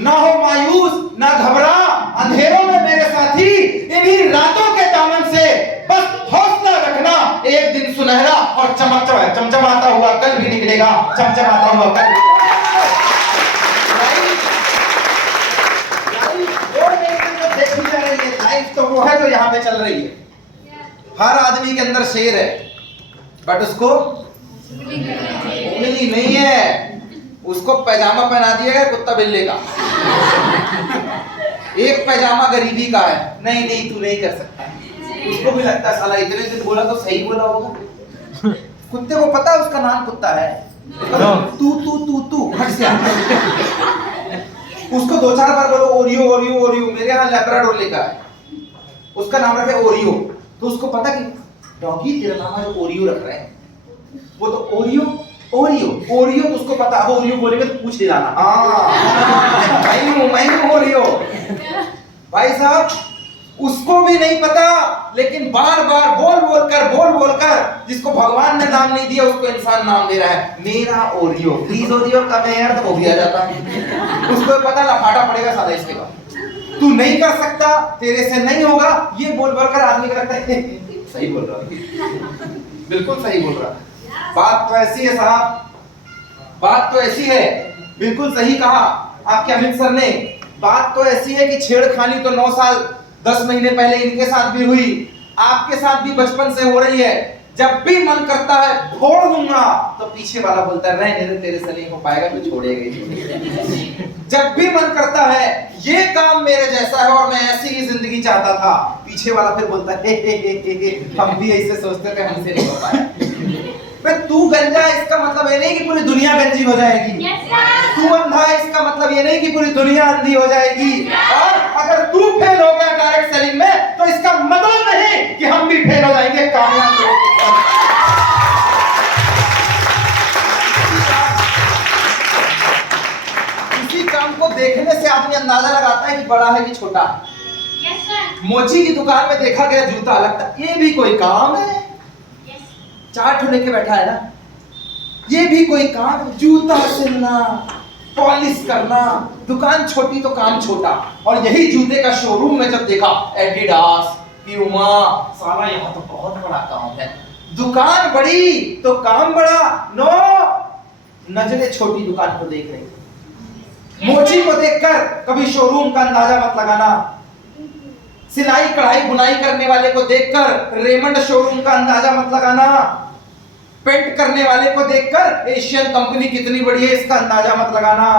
ना हो मायूस ना घबरा अंधेरों में मेरे साथी, इन्हीं रातों के दामन से बस हौसला रखना, एक दिन सुनहरा और चमचमाता हुआ कल भी निकलेगा, चमचमाता हुआ कल भी। देखी जा रही है लाइफ तो वो है जो यहाँ पे चल रही है। हर आदमी के अंदर शेर है, बट उसको उंगली नहीं है, उसको पैजामा पहना दिया गया कुत्ता बिल्ले का। एक पैजामा गरीबी का है, नहीं नहीं तू नहीं कर सकता, उसको भी लगता है साला इतने दिन बोला तो सही बोला होगा। कुत्ते को पता है उसका नाम कुत्ता है, तू तू तू तू हट से। उसको दो चार बार बोलो ओरियो ओरियो ओरियो, मेरे यहाँ लैब्राडोर लेकर है, उसका नाम रखे ओरियो, तो उसको पता कि डॉगी तेरा नाम है जो ओरियो रख रहे हैं, वो तो ओरियो ओरियो ओरियो, तो उसको पता है ओरियो बोलेंगे तो पूछ लेना, हाँ मैं हूं ओरियो। भाई साहब उसको भी नहीं पता, लेकिन बार बार बोल बोल कर जिसको भगवान ने नाम नहीं दिया उसको इंसान नाम दे रहा है, मेरा ओरियो, प्लीज ओरियो कब है यार, तो वो भी आ जाता है। उसको पता लफाटा पड़ेगा साला इसके बाद, तू नहीं कर सकता, तेरे से नहीं होगा, ये बोल कर आदमी को लगता है सही बोल रहा, बिल्कुल सही बोल रहा। बात तो ऐसी है साहब, बात तो ऐसी है, बिल्कुल सही कहा आपके अमित सर ने। बात तो ऐसी है कि छेड़खानी तो 9 साल 10 महीने पहले इनके साथ भी हुई, आपके साथ भी बचपन से हो रही है। जब भी मन करता है फोड़ दूंगा, तो पीछे वाला बोलता है रहने दे, तेरे से नहीं हो पाएगा, तो छोड़ेगा। जब भी मन करता है ये काम मेरे जैसा है और मैं ऐसी ही जिंदगी चाहता था, पीछे वाला फिर बोलता है हम भी ऐसे सोचते थे, हमसे नहीं हो पाया। तू गंजा इसका मतलब ये नहीं कि पूरी दुनिया गंजी हो जाएगी, तू अंधा इसका मतलब ये नहीं कि पूरी दुनिया अंधी हो जाएगी, और अगर तू फेल हो गया डायरेक्ट सेलिंग में तो इसका मतलब नहीं कि हम भी फेल हो जाएंगे कामयाब। इसी काम को देखने से आदमी अंदाजा लगाता है कि बड़ा है कि छोटा। मोची की दुकान में देखा गया जूता, लगता ये भी कोई काम है, चाट लेके बैठा है ना, ये भी कोई काम, जूता सिलना, पॉलिश करना, दुकान छोटी तो काम छोटा। और यही जूते का शोरूम में जब देखा एडिडास, प्यूमा, साला यहाँ तो बहुत बड़ा काम है, दुकान बड़ी तो काम बड़ा। नो, नजरें छोटी दुकान को देख रही। मोची को देखकर कभी शोरूम का अंदाजा मत लगाना, सिलाई कढ़ाई बुनाई करने वाले को देखकर रेमंड शोरूम का अंदाजा मत लगाना, पेंट करने वाले को देखकर एशियन कंपनी कितनी बड़ी है इसका अंदाजा मत लगाना।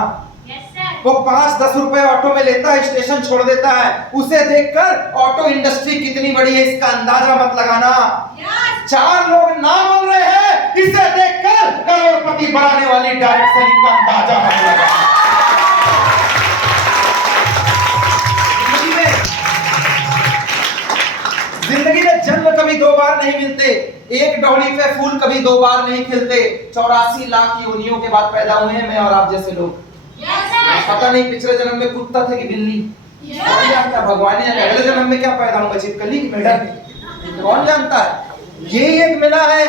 वो 5-10 रुपए ऑटो में लेता है, स्टेशन छोड़ देता है, उसे देखकर ऑटो इंडस्ट्री कितनी बड़ी है इसका अंदाजा मत लगाना। 4 लोग नाम बोल रहे हैं, इसे देखकर करोड़पति बनाने वाली डायरेक्ट सेलिंग का अंदाजा मत लगाना। जिंदगी में जन्म कभी 2 बार नहीं मिलते, एक डौड़ी पे फूल कभी 2 बार नहीं खिलते। 84 लाख योनियों के बाद पैदा हुए हैं मैं और आप जैसे लोग। पता नहीं पिछले जन्म में कुत्ता थे कि बिल्ली, कौन जानता है, भगवान ने जाने। अगले जन्म में क्या पैदा होगा, छिपकली की मेढक, कौन जानता है। ये एक मिला है,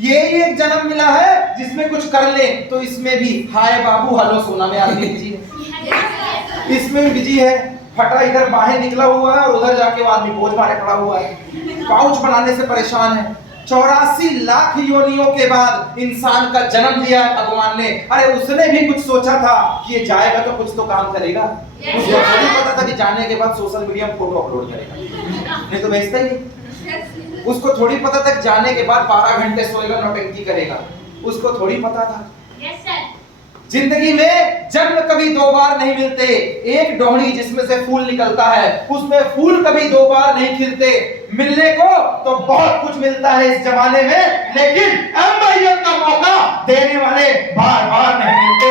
ये एक जन्म मिला है जिसमें कुछ कर ले, तो इसमें भी हाय बाबू हेलो सोना में आदमी बिजी है, इसमें भी बिजी है। फटा इधर बाहें निकला हुआ है और उधर जाके आदमी बोझ मारे खड़ा हुआ है, पाउच बनाने से परेशान है। 84 लाख योनियों के बाद इंसान का जन्म दिया भगवान ने। अरे उसने भी कुछ सोचा था कि ये जाएगा तो कुछ तो काम करेगा, उसको नहीं पता था कि जाने के बाद सोशल मीडिया में फोटो अपलोड करेगा, नहीं तो भेजता ही। उसको थोड़ी पता था जाने के बाद 12 घंटे सोएगा, नौटंकी करेगा, उसको थोड़ी पता था। जिंदगी में जन्म कभी 2 बार नहीं मिलते, एक डोहनी जिसमें से फूल निकलता है उसमें फूल कभी 2 बार नहीं खिलते। मिलने को तो बहुत कुछ मिलता है इस जमाने में, लेकिन एम्बैयत का मौका देने वाले बार बार नहीं मिलते।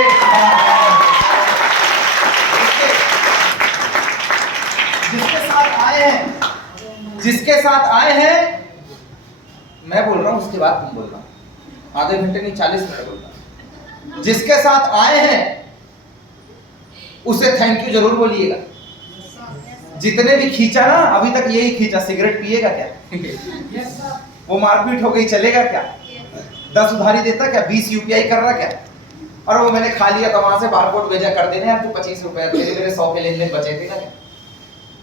जिसके साथ आए हैं मैं बोल रहा हूं, उसके बाद तुम बोलना, आधे घंटे नहीं 40 मिनट बोलना। जिसके साथ आए हैं उसे थैंक यू जरूर बोलिएगा। जितने भी खींचा ना, अभी तक यही खींचा, सिगरेट पिएगा क्या? वो मारपीट हो गई चलेगा क्या? 10 उधारी देता क्या? 20 यूपीआई कर रहा क्या? और वो मैंने खा लिया, तो वहां से बारकोड भेजा, कर देना यार तू 25 रुपए, तेरे मेरे 100 के लेन देन बचे थे ना।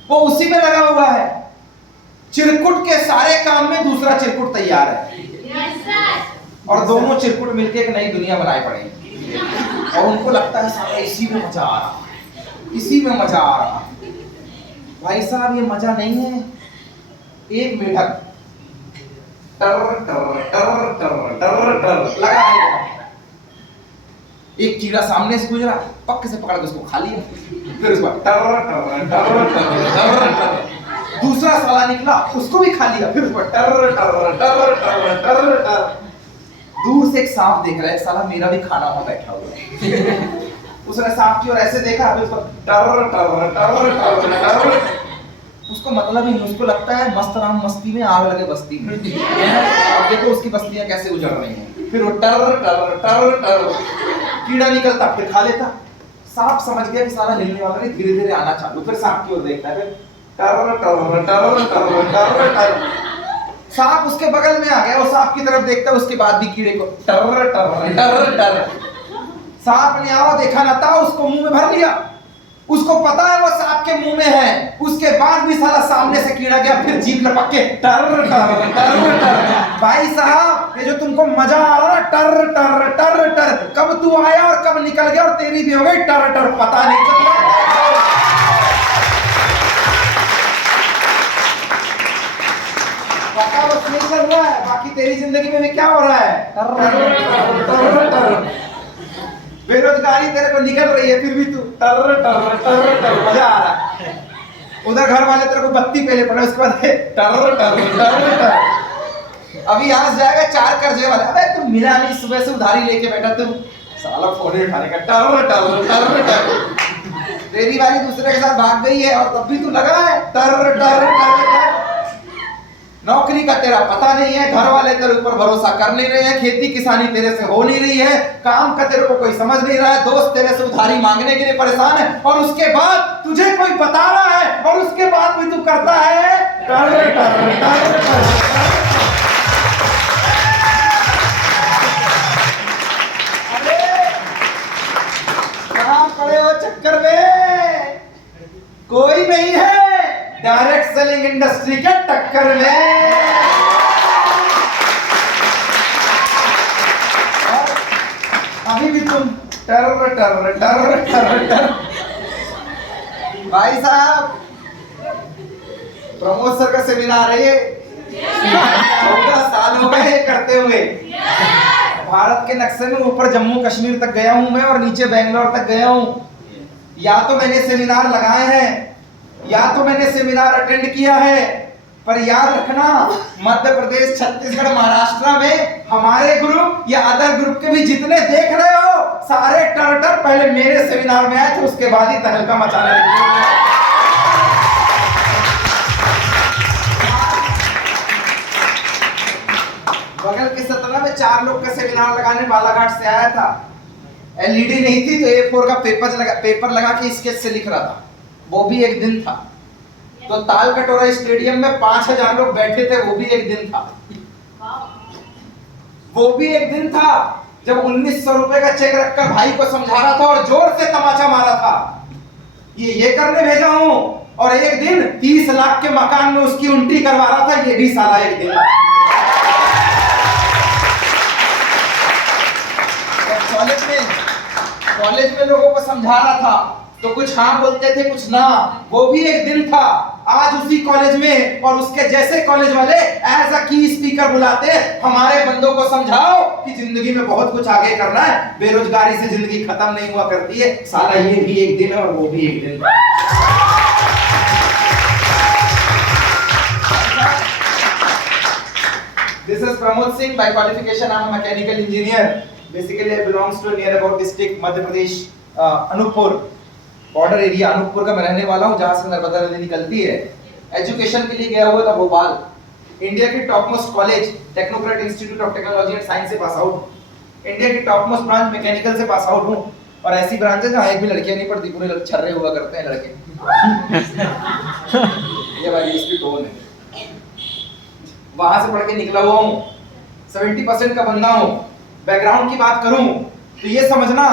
वो उसी में लगा हुआ है। चिरकुट के सारे काम में दूसरा चिरकुट तैयार है, और दोनों चिरकुट मिलके एक नई दुनिया बनाए पड़े, और उनको लगता है सारा इसी में मजा आ रहा, इसी में मजा आ रहा। भाई साहब ये मजा नहीं है। एक मेढक टर टर टर टर टर टर लगा है, एक कीड़ा सामने से गुजरा, पक्के से पकड़ के उसको खा लिया, फिर उसको टर टर टर टर टर, दूसरा साला निकला, उसको भी खा लिया, फिर उसको टर टर टर टर टर टर। दूर से एक सांप देख रहा है, साला मेरा भी खाना हुआ बैठा हुआ है। उसने सांप की ओर ऐसे देखा, फिर उसको टर टर टर टर टर। उसको मतलब ही नहीं, उसको लगता है मस्त राम मस्ती में आग लगे बस्ती में। अब देखो उसकी बस्तियां कैसे गुजर रही हैं। फिर वो टर टर टर टर, कीड़ा निकलता फिर खा लेता। सांप समझ गया कि साला हिलने वाला नहीं, धीरे धीरे आना चालू, फिर सांप की ओर देखता है, फिर टर टर टर टर टर टर। सांप उसके बगल में आ गया, वो सांप की तरफ देखता है, उसके बाद भी कीड़े को टर टर टर टर। सांप ने आओ देखा ना था, उसको मुंह में भर लिया, उसको पता है वो सांप के मुंह में है, उसके बाद भी साला सामने से कीड़ा गया, फिर जीभ लपक के टर टर टर टर। भाई साहब ये जो तुमको मजा आ रहा है टर टर टर टर, कब तू आया और कब निकल गया और तेरी भी हो गई टर टर, पता नहीं चल रहा। पता बस नहीं चल रहा है, बाकी तेरी जिंदगी में भी क्या हो रहा है टर टर टर टर। बेरोजगारी तेरे को निकल रही है, फिर भी तू टर टर टर टर, मजा आ रहा है। उधर घर वाले तेरे को बत्ती पहले पड़े, उसके बाद टर टर टर टर। अभी यहाँ से जाएगा 4 कर्जे वाले, अबे तुम मिला नहीं, सुबह से उधारी लेके बैठा, तुम साला फोन ही उठाने का टर टर टर टर। तेरी वाली दूसरे के साथ भाग गई है और तब भी तू लगा है टर टर टर टर। नौकरी का तेरा पता नहीं है, घर वाले तेरे ऊपर भरोसा कर नहीं रहे हैं, खेती किसानी तेरे से हो नहीं रही है, काम का तेरे को कोई समझ नहीं रहा है, दोस्त तेरे से उधारी मांगने के लिए परेशान है, और उसके बाद तुझे कोई बता रहा है और उसके बाद भी तू करता है टर टर टर टर। अरे कहां पड़े हो चक्कर में, कोई नहीं है डायरेक्ट सेलिंग इंडस्ट्री के टक्कर में। अभी भी तुम टर टर टर टर टर। भाई साहब प्रमोद सर का सेमिनार है ये, 14 साल हो गए करते हुए। भारत के नक्शे में ऊपर जम्मू कश्मीर तक गया हूं मैं, और नीचे बेंगलोर तक गया हूं। या तो मैंने सेमिनार लगाए हैं, या तो मैंने सेमिनार अटेंड किया है, पर याद रखना मध्य प्रदेश, छत्तीसगढ़, महाराष्ट्र में हमारे ग्रुप या अदर ग्रुप के भी जितने देख रहे हो, सारे टर टर पहले मेरे सेमिनार में आए थे, उसके बाद ही तहलका मचाने लगे। बगल के सतना में 4 लोग का सेमिनार लगाने बालाघाट से आया था। एलईडी नहीं थी तो A4 का पेपर लगा के स्केच से लिख रहा था। वो भी एक दिन था। तो ताल कटोरा स्टेडियम में 5000 लोग बैठे थे, वो भी एक दिन था। वो भी एक दिन था जब 1900 रुपए का चेक रखकर भाई को समझा रहा था और जोर से तमाचा मारा था, ये करने भेजा हूं, और एक दिन 30 लाख के मकान में उसकी उल्टी करवा रहा था, ये भी साला एक दिन। कॉलेज में लोगों को समझा रहा था तो कुछ हाँ बोलते थे कुछ ना, वो भी एक दिन था। आज उसी कॉलेज में और उसके जैसे कॉलेज वाले एज अ की स्पीकर बुलाते, हमारे बंदों को समझाओ कि जिंदगी में बहुत कुछ आगे करना है, बेरोजगारी से जिंदगी खत्म नहीं हुआ करती है। साला ये भी एक दिन है और वो भी एक दिन। This is Pramod Singh. By qualification, I'm a mechanical engineer. Basically, I belongs to near about district Madhya Pradesh, Anuppur, border area Anuppur का मैं रहने वाला हूँ, जहाँ से नर्मदा नदी निकलती है। एजुकेशन के लिए गया हुआ था भोपाल, इंडिया की top most college technocrat institute of technology and science से पास आउट हूँ। इंडिया की टॉप मोस्ट ब्रांच मैकेनिकल से पास आउट हूँ, और ऐसी ब्रांच है जहाँ एक भी लड़कियां नहीं पढ़ती, पूरे छर्रे हुआ करते हैं लड़के। ये वाली इसकी टोन है। वहां से पढ़ के निकला हुआ हूँ, 70% का बंदा हूँ। बैकग्राउंड की बात करूँ तो ये समझना,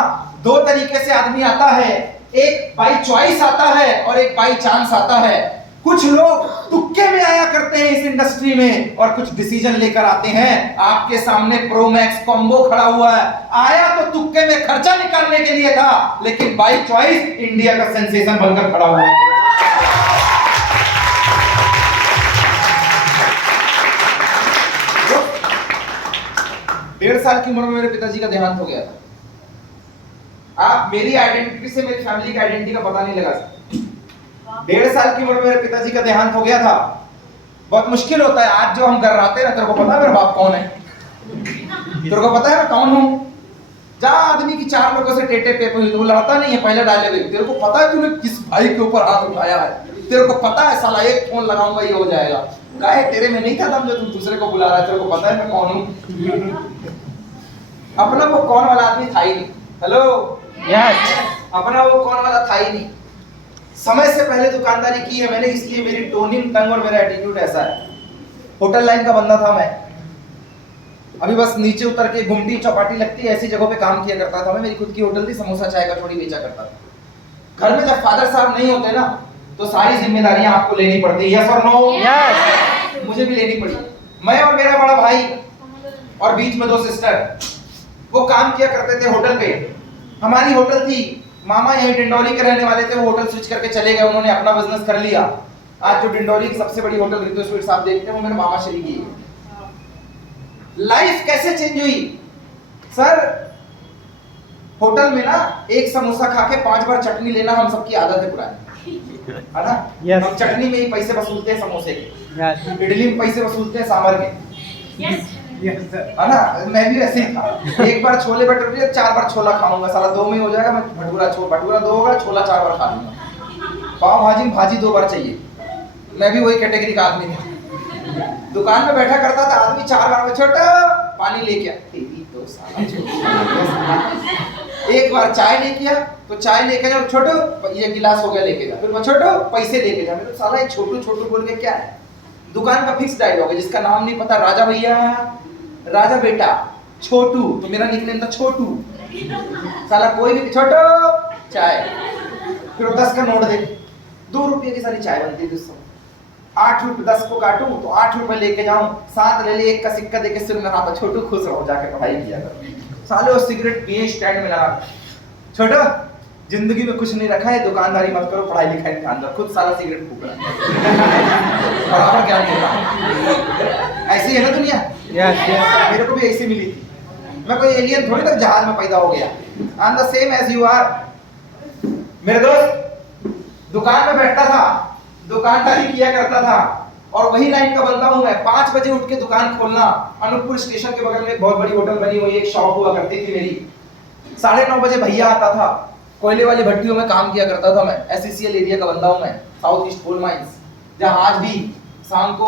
दो तरीके से आदमी आता है, एक बाई चॉइस आता है और एक बाई चांस आता है। कुछ लोग तुक्के में आया करते हैं इस इंडस्ट्री में और कुछ डिसीजन लेकर आते हैं। आपके सामने प्रो मैक्स कॉम्बो खड़ा हुआ है, आया तो तुक्के में खर्चा निकालने के लिए था, लेकिन बाई चॉइस इंडिया का सेंसेशन बनकर खड़ा हुआ है। 1.5 साल की उम्र में मेरे पिताजी का देहांत हो गया था। आप मेरी आइडेंटिटी से मेरी फैमिली की आइडेंटिटी का पता नहीं लगा सकते। 1.5 साल की उम्र में मेरे पिताजी का देहांत हो गया था। बहुत मुश्किल होता है। आज जो हम कर रहे हैं ना, तेरे को पता है मेरा बाप कौन है? तेरे को पता है मैं कौन हूं? जहां आदमी की 4 लोगों से टेटे पे हुई, वो लड़ता नहीं है, पहले डायलॉग। तेरे को पता है तूने किस भाई के ऊपर हाथ उठाया है? तेरे को पता है साला एक फोन लगाऊंगा ये हो जाएगा। काहे तेरे में नहीं था दम जो तुम दूसरे को बुला रहा है? तेरे को पता है मैं कौन हूं? अपना वो कौन वाला आदमी था ही नहीं। हेलो यस, अपना वो कौन वाला था ही नहीं। समय से पहले दुकानदारी की है मैंने, इसलिए मेरी टोनिंग, टंग और मेरा एटीट्यूड ऐसा है। होटल लाइन का बंदा था मैं। अभी बस नीचे उतर के घुमटी चौपाटी लगती है ऐसी जगहों पे काम किया करता था मैं। मेरी खुद की होटल थी, समोसा चाय का छोड़ी बेचा करता था। घर में जब फादर साहब नहीं होते ना, तो सारी जिम्मेदारियां आपको लेनी पड़ती है। यस और नो? यस। मुझे भी लेनी पड़ी। मैं और मेरा बड़ा भाई और बीच में 2 सिस्टर, वो काम किया करते थे होटल पे। हमारी होटल थी, मामा यही डिंडौरी के रहने वाले थे, वो होटल स्विच करके चले गए, उन्होंने अपना बिजनेस कर लिया। आज जो डिंडौरी की सबसे बड़ी होटल रितु स्वीट्स आप देखते हैं, वो मेरे मामा श्री की है। लाइफ कैसे चेंज हुई सर? होटल में ना एक समोसा खा के 5 बार चटनी लेना हम सबकी आदत है पुरानी, है ना? yes. हम चटनी में ही पैसे वसूलते हैं समोसे के, yes. इडली में पैसे वसूलते हैं सांभर के, yes. है ना? मैं भी ऐसे ही था। एक बार छोले भटूरे 4 बार छोला खाऊंगा, साला 2 में हो जाएगा। मैं भटूरा 2 होगा, छोला 4 बार खा लूंगा। पाव भाजी भाजी 2 बार चाहिए। मैं भी वही कैटेगरी का आदमी था। दुकान में बैठा करता था आदमी, 4 बार में छोटा पानी लेके आ, तो साला एक बार चाय लेके आ, तो चाय लेके जाओ, छोटो ये गिलास हो गया लेके जा, फिर मैं छोटो पैसे लेके जा। मेरे साला एक छोटू छोटू बोल के क्या है? दुकान का फिक्स डायलॉग है, जिसका नाम नहीं पता, राजा भैया, राजा बेटा, छोटू, तो मेरा निकनेम था छोटू। साला कोई भी छोटो चाय, फिर 10 का नोट दे, 2 रुपये की सारी चाय बनती थी। 8 रुपये 10 को काटूं तो 8 रुपए लेके जाऊं, 7 ले ले, 1 का सिक्का देके सिर में हाथ, छोटू खुश रहो, जाके पढ़ाई किया कर। साले वो सिगरेट पिए स्टैंड में लगा, छोटू जिंदगी में कुछ नहीं रखा है, दुकानदारी मत करो, पढ़ाई लिखाई ध्यान दो, खुद सारा सिगरेट फूक रहा है। बराबर ज्ञान देता हूं। ऐसी है ना दुनिया? yes. मेरे को भी ऐसी मिली थी। मैं कोई एलियन थोड़ी तक जहाज में पैदा हो गया। I am the same age you are. मेरे दोस्त दुकान में बैठता था, दुकानदारी किया करता था, और वही लाइन का बंदा हूं मैं। 5 बजे उठ के दुकान खोलना। अनूपपुर स्टेशन के बगल में एक बहुत बड़ी होटल बनी हुई, एक शॉप हुआ करती थी मेरी। 9:30 बजे भैया आता था, कोयले वाली भट्टियों में काम किया करता था मैं। एससीएल एरिया का बंदा हूं मैं, साउथ ईस्ट कोल माइंस, जहां आज भी शाम को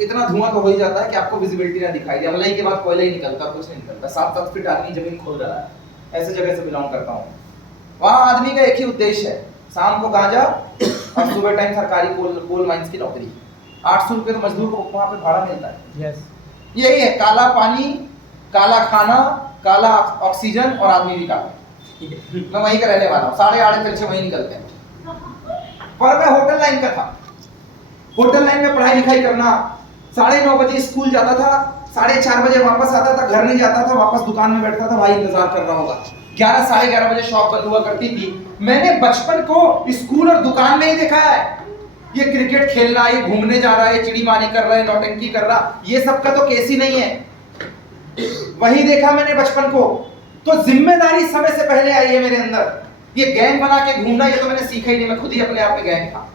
इतना धुआं तो हो ही जाता है कि आपको विजिबिलिटी ना दिखाई दे। अमलाई के बाद कोयला ही निकलता, कुछ नहीं निकलता। 7-7 फीट आदमी जमीन खोद रहा है। ऐसे जगह से बिलोंग करता हूँ। वहाँ आदमी का एक ही उद्देश्य है, शाम को गांजा और सुबह टाइम सरकारी कोल माइंस की नौकरी। 800 रुपये तो मजदूर को वहाँ पे भाड़ा मिलता है। yes. यही है, काला पानी, काला खाना, काला ऑक्सीजन और आदमी भी काला। मैं वहीं का रहने वाला हूँ। 8:30 तिरछे वहीं निकलते हैं। पर मैं होटल लाइन का था। होटल लाइन में पढ़ाई लिखाई करना। 9:30 बजे स्कूल जाता था, 4:30 बजे वापस आता था, घर नहीं जाता था, वापस दुकान में बैठता था, भाई इंतजार कर रहा होगा। 11 साढ़े 11 बजे शॉप बंद हुआ करती थी। मैंने बचपन को स्कूल और दुकान में ही देखा है। ये क्रिकेट खेलना, ये घूमने जा रहा है, चिड़ी मारी कर रहा है, नौटंकी कर रहा, ये सब का तो केस ही नहीं है। वही देखा मैंने बचपन को। तो जिम्मेदारी समय से पहले आई है मेरे अंदर। ये गैंग बना के घूमना, ये तो मैंने सीखा ही नहीं, मैं खुद ही अपने आप में गैंग था।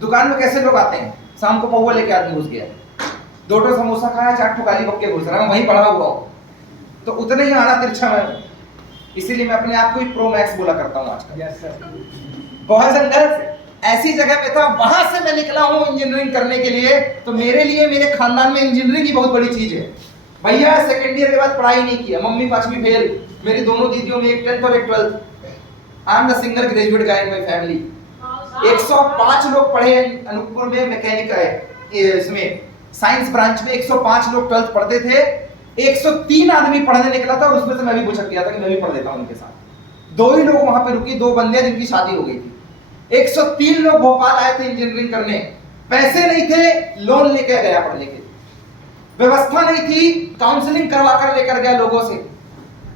दुकान में कैसे लोग आते हैं? शाम को पौवा लेके आदमी घुस गया, 2 समोसा खाया, 4 गाली बक्के घुस रहा, मैं वहीं पड़ा हुआ हूँ। तो उतने ही आना तिरछा मैं हूँ। इसीलिए मैं अपने आप को ही प्रो मैक्स बोला करता हूँ आजकल। yes, sir. बहुत संघर्ष ऐसी जगह पे था, वहां से मैं निकला हूँ इंजीनियरिंग करने के लिए। तो मेरे लिए, मेरे खानदान में इंजीनियरिंग ही बहुत बड़ी चीज है। भैया सेकेंड ईयर के बाद पढ़ाई नहीं किया, मम्मी 5वीं फेल, मेरी दोनों दीदियों में एक 10th और एक 12th। I am the single graduate guy in my family. 105 लोग पढ़े अनूपपुर में मैकेनिक है, इसमें साइंस ब्रांच में 105 लोग 12th पढ़ते थे। 103 आदमी पढ़ने निकला था और उसमें से मैं भी बुछक गया था कि मैं भी पढ़ लेता हूं उनके साथ। 2 ही लोग वहां पे रुकी, 2 बंदियां जिनकी शादी हो गई थी। 103 लोग भोपाल आए थे इंजीनियरिंग करने, पैसे नहीं थे, लोन लेके गया पढ़ने के, व्यवस्था नहीं थी, काउंसलिंग करवा कर लेकर गया लोगों से।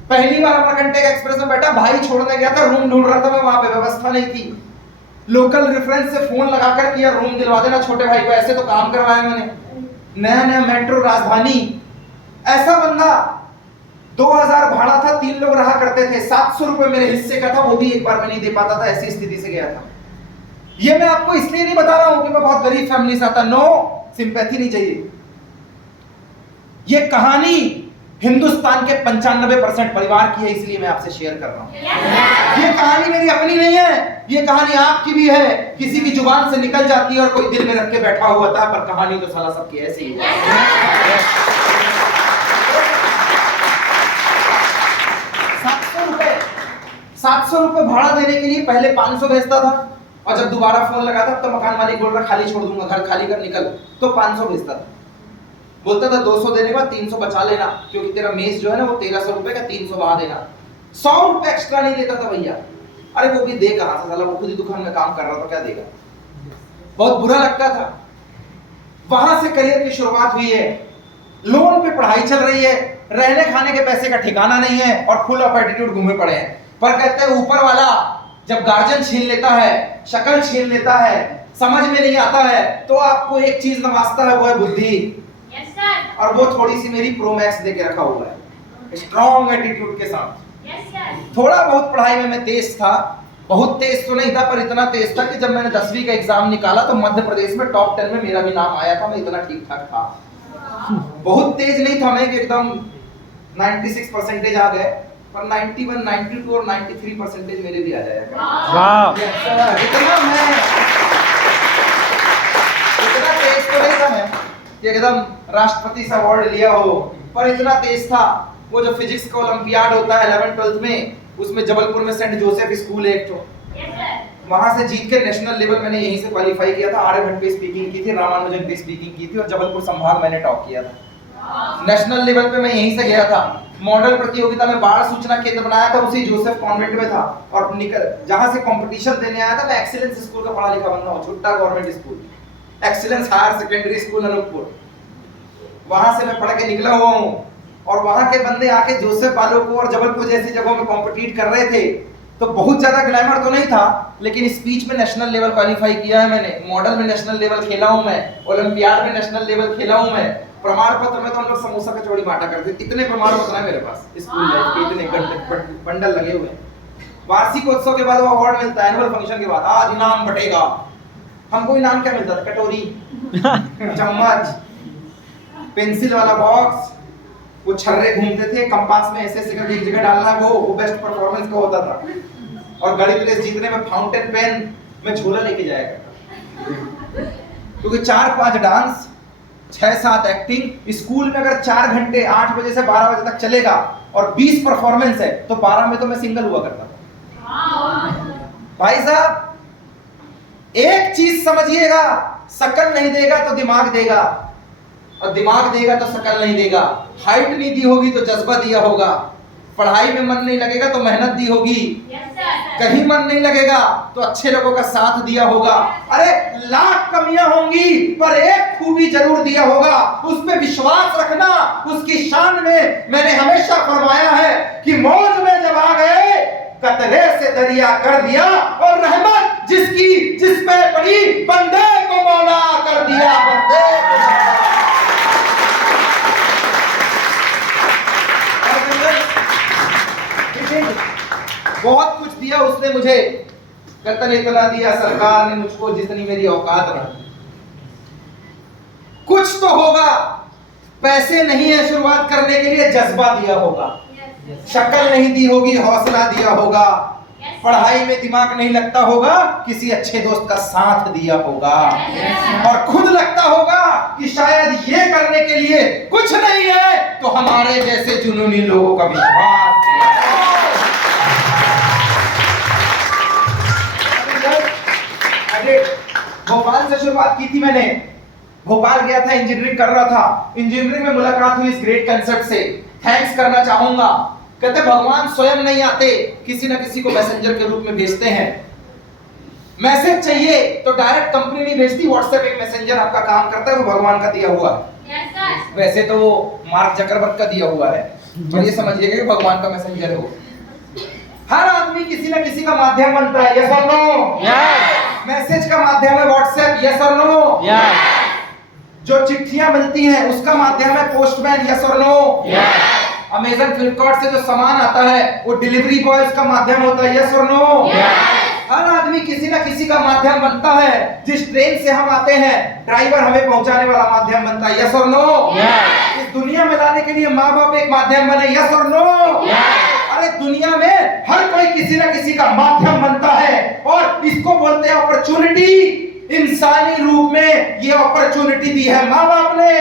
पहली बार अमरकंटक एक्सप्रेस में बैठा, भाई छोड़ने गया था, रूम ढूंढ रहा था मैं, वहां पे व्यवस्था नहीं थी। लोकल रेफरेंस से फोन लगाकर कि यार रूम दिलवा देना छोटे भाई को, ऐसे तो काम करवाया मैंने, नया नया मेट्रो राजधानी। ऐसा बंदा 2000 भाड़ा था, 3 लोग रहा करते थे, 700 रुपए मेरे हिस्से का था, वो भी एक बार में नहीं दे पाता था, ऐसी स्थिति से गया था। ये मैं आपको इसलिए नहीं बता रहा हूं कि मैं बहुत गरीब फैमिली से आता, नो, सिंपैथी नहीं चाहिए। ये कहानी हिंदुस्तान के 95% परिवार की है, इसलिए मैं आपसे शेयर कर रहा हूं। ये कहानी मेरी अपनी नहीं है, ये कहानी आपकी भी है। किसी की जुबान से निकल जाती है और कोई दिल में रख के बैठा हुआ था, पर कहानी तो साला सबकी ऐसी ही है। 700 रुपए भाड़ा देने के लिए पहले 500 भेजता था, और जब दोबारा फोन लगा था तो मकान मालिक बोल रहा खाली छोड़ दूंगा, घर खाली कर निकल, तो 500 भेजता था। बोलता था 200 देने के बाद 300 बचा लेना, क्योंकि तेरा मेस जो है ना वो 1300 रुपए का, 300 बहा देना। 100 रुपए एक्स्ट्रा नहीं देता था भैया। अरे वो भी दे कहां से, साला वो खुद ही दुकान में काम कर रहा था, क्या देगा। बहुत बुरा लगता था। वहां से करियर की शुरुआत हुई है। लोन पे पढ़ाई चल रही है, रहने खाने के पैसे का ठिकाना नहीं है, और फुल ऑफ एटीट्यूड घूमे पड़े हैं। पर कहते हैं ऊपर वाला जब गार्जियन छीन लेता है, शक्ल छीन लेता है, समझ में नहीं आता है, तो आपको एक चीज नवाजता है, वो है बुद्धि। और वो थोड़ी सी मेरी प्रो मैक्स दे के रखा हुआ है, स्ट्रॉन्ग एटीट्यूड के साथ। थोड़ा बहुत पढ़ाई में मैं तेज था, बहुत तेज तो नहीं था, पर इतना तेज था कि जब मैंने 10वीं का एग्जाम निकाला तो मध्य प्रदेश में टॉप 10 में मेरा भी नाम आया था। मैं इतना ठीक ठाक था, बहुत तेज नहीं था मैं कि एकदम 96% आ गए, पर 91, 92 और 93% मेरे भी आ जाएगा। इतना तेज तो नहीं था मैं कि एकदम राष्ट्रपति से अवार्ड लिया हो, पर इतना तेज था। वो जो फिजिक्स का ओलंपियाड होता है 11th-12th में, उसमें जबलपुर में सेंट जोसेफ स्कूल है एक तो, वहां से जीत के नेशनल लेवल मैंने यहीं से क्वालिफाई किया था। आर्यभट्ट पे स्पीकिंग की थी, रामानुजन पे स्पीकिंग की थी, और जबलपुर संभाग मैंने टॉप किया था। नेशनल लेवल पे मैं यहीं से गया था। मॉडल प्रतियोगिता में बाढ़ सूचना केंद्र बनाया था, उसी जोसेफ कॉन्वेंट में था, और जहां से कंपटीशन देने आया था। मैं एक्सीलेंस स्कूल का पढ़ा लिखा बंदा हूं, छुट्टा government school, excellence higher secondary school Anuppur, वहां से मैं पढ़ के निकला हुआ हूं। और वहां के बंदे आके जोसेफ वालों को और जबलपुर जैसी जगहों में कॉम्पिटिट कर रहे थे, तो बहुत ज्यादा ग्लैमर तो नहीं था, लेकिन स्पीच में नेशनल लेवल क्वालिफाई किया है मैंने, मॉडल में नेशनल लेवल खेला हूं मैं, ओलंपियाड में नेशनल लेवल खेला हूं मैं। प्रमाण पत्र में तो हम लोग समोसा कचौड़ी बांटा करते, इतने प्रमाण पत्र है मेरे पास स्कूल लाइफ के, इतने बंडल लगे हुए हैं। वार्षिकोत्सव के बाद वो अवार्ड मिलता है, एनुअल फंक्शन के बाद आज इनाम बटेगा। हमको इनाम क्या मिलता था? कटोरी, चम्मच, पेंसिल वाला बॉक्स, वो छर्रे घूमते थे, कंपास में ऐसे ऐसे करके एक जगह डालना है, वो बेस्ट परफॉर्मेंस का होता था। और गणित रेस जीतने में फाउंटेन पेन में झोला लेके जाया करता, क्योंकि 4-5 डांस, 6-7 एक्टिंग। स्कूल में अगर 4 घंटे 8 बजे से 12 बजे तक चलेगा और 20 परफॉर्मेंस है, तो 12 में तो मैं सिंगल हुआ करता था। भाई साहब एक चीज समझिएगा, शकल नहीं देगा तो दिमाग देगा, और दिमाग देगा तो शकल नहीं देगा। हाइट नहीं दी होगी तो जज्बा दिया होगा, पढ़ाई में मन नहीं लगेगा तो मेहनत दी होगी, कहीं मन नहीं लगेगा तो अच्छे लोगों का साथ दिया होगा। अरे लाख कमियां होंगी पर एक खूबी जरूर दिया होगा, उस पे विश्वास रखना। उसकी शान में मैंने हमेशा फरमाया है कि मौज में जब आ गए कतरे से दरिया कर दिया, और रहमत जिस पे पड़ी बंदे को मौला कर दिया, बंदे को। बहुत कुछ दिया उसने मुझे, रतन इतना दिया सरकार ने मुझको जितनी मेरी औकात रही। कुछ तो होगा, पैसे नहीं है शुरुआत करने के लिए, जज्बा दिया होगा, शक्ल नहीं दी होगी, हौसला दिया होगा, पढ़ाई में दिमाग नहीं लगता होगा, किसी अच्छे दोस्त का साथ दिया होगा, और खुद लगता होगा कि शायद ये करने के लिए कुछ नहीं है तो हमारे जैसे जुनूनी लोगों का विश्वास। भोपाल से शुरुआत की थी मैंने, भोपाल गया था, इंजीनियरिंग कर रहा था, इंजीनियरिंग में मुलाकात हुई इस ग्रेट कंसेप्ट से। थैंक्स करना चाहूंगा। कहते भगवान स्वयं नहीं आते, किसी ना किसी को मैसेंजर के रूप में भेजते हैं। मैसेज चाहिए तो डायरेक्ट कंपनी नहीं भेजती, व्हाट्सएप एक मैसेंजर आपका काम करता है, वो भगवान का दिया हुआ है। वैसे तो वो मार्क जकरबर्ग का दिया हुआ है, तो ये समझिएगा कि भगवान का मैसेंजर है वो। हर आदमी किसी ना किसी का माध्यम बनता है, यस और नो? यस। मैसेज का माध्यम है व्हाट्सएप, यस और नो? यस। जो चिट्ठियां मिलती हैं उसका माध्यम है पोस्टमैन, यस और नो? यस। अमेज़न फ्लिपकार्ट से जो सामान आता है वो डिलीवरी बॉय का माध्यम होता है, यस और नो? यस। हर आदमी किसी ना किसी का माध्यम बनता है। जिस ट्रेन से हम आते हैं ड्राइवर हमें पहुंचाने वाला माध्यम बनता है, यस और नो? यस। इस दुनिया में लाने के लिए माँ बाप एक माध्यम बने, यस और नो? यस। अरे दुनिया में हर कोई किसी ना किसी का माध्यम बनता है और इसको बोलते हैं अपॉर्चुनिटी। इंसानी रूप में ये अपॉर्चुनिटी दी है माँ बाप ने,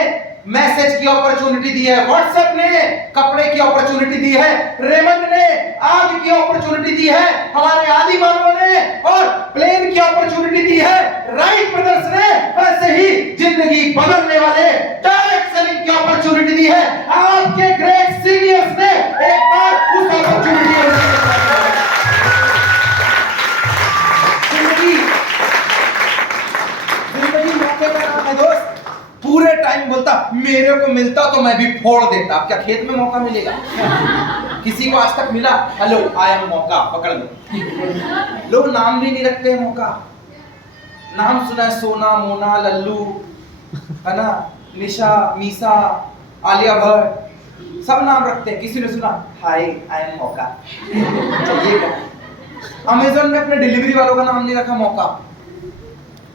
मैसेज की अपॉर्चुनिटी दी है व्हाट्सएप ने, कपड़े की अपॉर्चुनिटी दी है रेमंड ने, आग की अपॉर्चुनिटी दी है हमारे आदि मानवों ने, और प्लेन की अपॉर्चुनिटी दी है राइट ब्रदर्स ने। वैसे ही जिंदगी बदलने वाले डायरेक्ट सेलिंग की अपॉर्चुनिटी दी है आपके ग्रेट सीनियर्स ने। एक बार उस अपॉर्चुनिटी जिंदगी मौके का नाम है दोस्त। पूरे टाइम बोलता मेरे को मिलता तो मैं भी फोड़ देता, क्या खेत में मौका मिलेगा? किसी को आज तक मिला? हेलो आया मौका, पकड़ लो। लोग नाम भी नहीं रखते मौका। नाम सुना है सोना, मोना, लल्लू, है ना, निशा, मीसा, आलिया भट्ट, सब नाम रखते हैं। किसी ने सुना हाय आई एम मौका? ये क्या? अमेज़न ने अपने डिलीवरी वालों का नाम नहीं रखा मौका,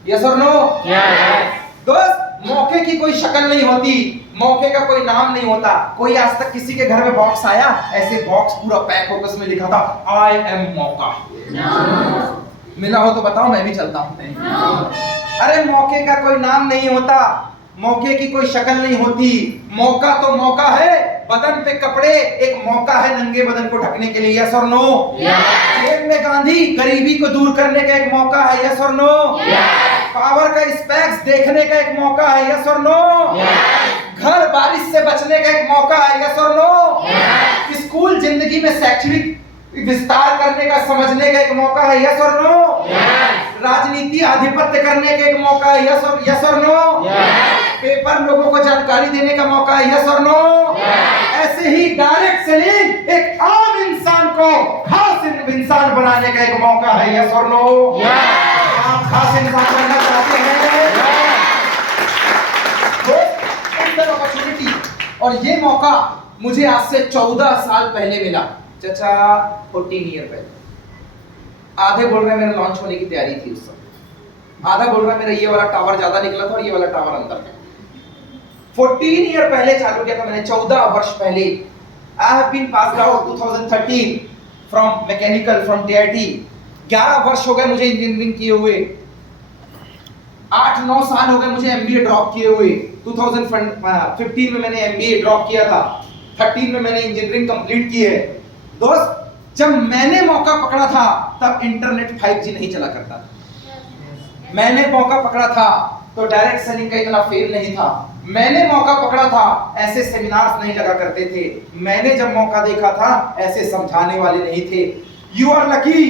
यस और नो? यस। दोस्त मौके की कोई शक्ल नहीं होती, मौके का कोई नाम नहीं होता। कोई आज तक किसी के घर में बॉक्स आया, ऐसे बॉक्स पूरा पैक होकर उसमें लिखा था आई एम मौका? मिला हो तो बताओ, मैं भी चलता हूं। अरे मौके का कोई नाम नहीं होता, मौके की कोई शक्ल नहीं होती। मौका तो मौका है, बदन पे कपड़े एक मौका है नंगे बदन को ढकने के लिए, यस और नो? जेब में गांधी गरीबी को दूर करने का एक मौका है, यस और नो? पावर का स्पेक्स देखने का एक मौका है, यस और नो? घर बारिश से बचने का एक मौका है, यस और नो? स्कूल जिंदगी में शैक्षणिक विस्तार करने का, समझने का एक मौका है, यस और नो? राजनीति आधिपत्य करने का एक मौका है, यस और नो? पेपर लोगों को जानकारी देने का मौका है, यस और नो? ऐसे ही डायरेक्ट सेलिंग एक आम इंसान को खास इंसान बनाने का एक मौका है, यस और नो? आप खास इंसान बनना चाहते हैं? अपॉर्चुनिटी। और ये मौका मुझे आज से 14 साल पहले मिला, चाचा 14 ईयर पहले। आधे बोल रहे हैं मेरा लॉन्च होने की तैयारी थी उस समय, आधा बोल रहा है मेरा ये वाला टावर ज्यादा निकला था और ये वाला टावर अंदर था। 14 ईयर पहले चालू किया था मैंने, 14 वर्ष पहले। I have been passed out 2013 from mechanical from TIT. 11 वर्ष हो गए मुझे इंजीनियरिंग किए हुए, 8-9 साल हो गए मुझे एमबीए ड्रॉप किए हुए। 2015 में मैंने एमबीए ड्रॉप किया था, 13 में मैंने इंजीनियरिंग कंप्लीट की है। दोस्त जब मैंने मौका पकड़ा था तब इंटरनेट 5G नहीं चला करता था। मैंने मौका पकड़ा था तो डायरेक्ट सेलिंग का इतना फेम नहीं था। मैंने मौका पकड़ा था, ऐसे सेमिनार्स नहीं लगा करते थे। मैंने जब मौका देखा था, ऐसे समझाने वाले नहीं थे। You are lucky.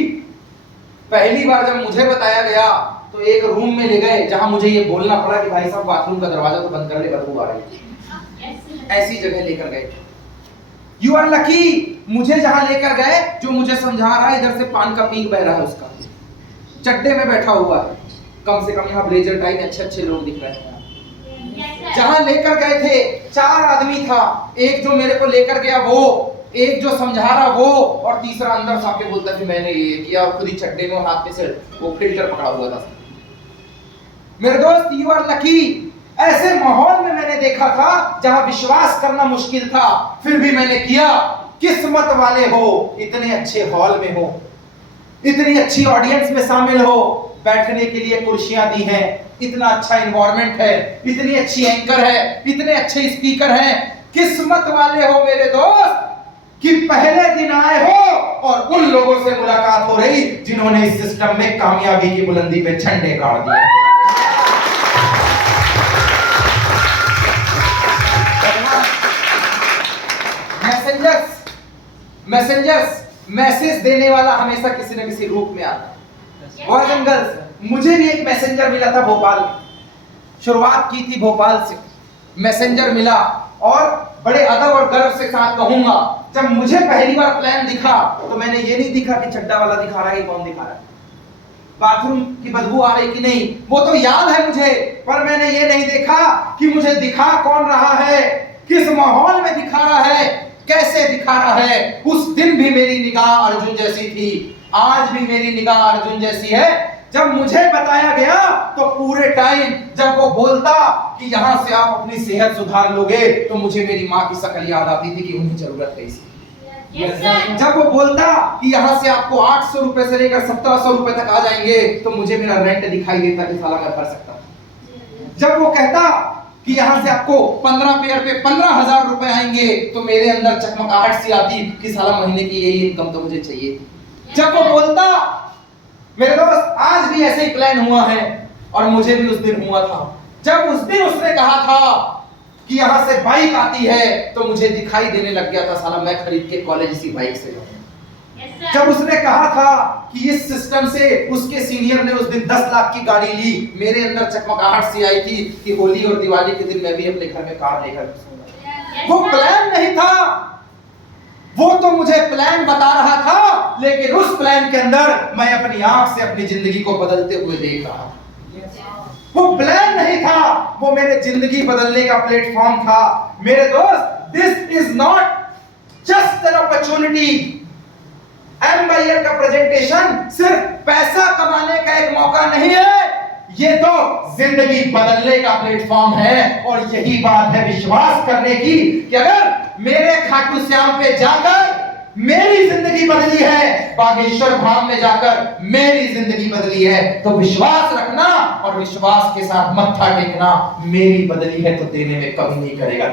पहली बार जब मुझे बताया गया तो एक रूम में ले गए जहां मुझे ये बोलना पड़ा कि भाई साहब बाथरूम का दरवाजा तो बंद कर ले, बदबू आ रही है। ऐसी जगह लेकर गए। You are lucky. मुझे जहां लेकर गए, जो मुझे समझा रहा है, इधर से पान का पीक बह रहा है उसका, चड्डे में बैठा हुआ है, कम से कम यहाँ ब्लेजर टाइप अच्छे लोग दिख रहे हैं। जहां लेकर गए थे 4 आदमी था, एक जो मेरे को लेकर गया वो, एक जो समझा रहा वो, और तीसरा अंदर सामने बोलता कि मैंने ये किया, और खुद ही चड्डे में हाथ में से वो फिल्टर पकड़ा हुआ था। मेरे दोस्त यू आर लकी। ऐसे माहौल में मैंने देखा था जहां विश्वास करना मुश्किल था, फिर भी मैंने किया। किस्मत वाले हो, इतने अच्छे हॉल में हो, इतनी अच्छी ऑडियंस में शामिल हो, बैठने के लिए कुर्सियां दी हैं, इतना अच्छा एनवायरनमेंट है, इतनी अच्छी एंकर है, इतने अच्छे स्पीकर हैं। किस्मत वाले हो मेरे दोस्त कि पहले दिन आए हो और उन लोगों से मुलाकात हो रही जिन्होंने इस सिस्टम में कामयाबी की बुलंदी पे झंडे गाड़ दिए। मैसेंजर्स, मैसेज देने वाला हमेशा किसी न किसी रूप में आता है। बॉयज एंड गर्ल्स, मुझे भी एक मैसेंजर मिला था भोपाल में। शुरुआत की थी भोपाल से, मैसेंजर मिला और बड़े अदब और गर्व से साथ कहूंगा, जब मुझे पहली बार प्लान दिखा तो मैंने ये नहीं दिखा कि चड्डा वाला दिखा रहा है कि कौन दिखा रहा है, बाथरूम की बदबू आ रही कि नहीं, वो तो याद है मुझे, पर मैंने ये नहीं देखा कि मुझे दिखा कौन रहा है, किस माहौल में दिखा रहा है, कैसे दिखा रहा है। उस दिन भी मेरी निगाह अर्जुन जैसी थी, आज भी मेरी निगाह अर्जुन जैसी है। जब मुझे बताया गया तो पूरे टाइम जब वो बोलता कि यहां से आप अपनी सेहत सुधार लोगे, तो मुझे मेरी माँ की शक्ल याद आती थी कि उन्हें जरूरत है इसकी। जब वो बोलता कि यहाँ से आपको 800 रुपए से लेकर 1700 रुपए तक आ जाएंगे, तो मुझे मेरा रेंट दिखाई देता कि साला मैं भर सकता था। जब वो कहता कि यहाँ से आपको 15 पेयर पे 15,000 रुपए आएंगे, तो मेरे अंदर चकमकाहट सी आती कि साला महीने की यही इनकम तो मुझे चाहिए। जब वो बोलता, मेरे दोस्त आज भी ऐसे ही प्लान हुआ है और मुझे भी उस दिन हुआ था। जब उस दिन उसने कहा था कि यहाँ से बाइक आती है, तो मुझे दिखाई देने लग गया था साला मैं खरीद के कॉलेज इसी बाइक से जाऊंगा। जब उसने कहा था कि इस सिस्टम से उसके सीनियर ने उस दिन 10 लाख की गाड़ी ली, मेरे अंदर चकमकाहट सी आई थी कि होली और दिवाली के दिन मैं भी अपने घर में कार लेकर। वो प्लान नहीं था, वो तो मुझे प्लान बता रहा था, लेकिन उस प्लान के अंदर मैं अपनी आंख से अपनी जिंदगी को बदलते हुए देख रहा था। वो प्लान नहीं था, वो मेरे जिंदगी बदलने का प्लेटफॉर्म था। मेरे दोस्त, this is not just an opportunity. Empire का प्रेजेंटेशन सिर्फ पैसा कमाने का एक मौका नहीं है, ये तो जिंदगी बदलने का प्लेटफॉर्म है। और यही बात है विश्वास करने की कि अगर मेरे खाटू श्याम पे जाकर मेरी जिंदगी बदली है, बागेश्वर धाम में जाकर मेरी जिंदगी बदली है, तो विश्वास रखना और विश्वास के साथ मत्था टेकना। मेरी बदली है तो देने में कमी नहीं करेगा,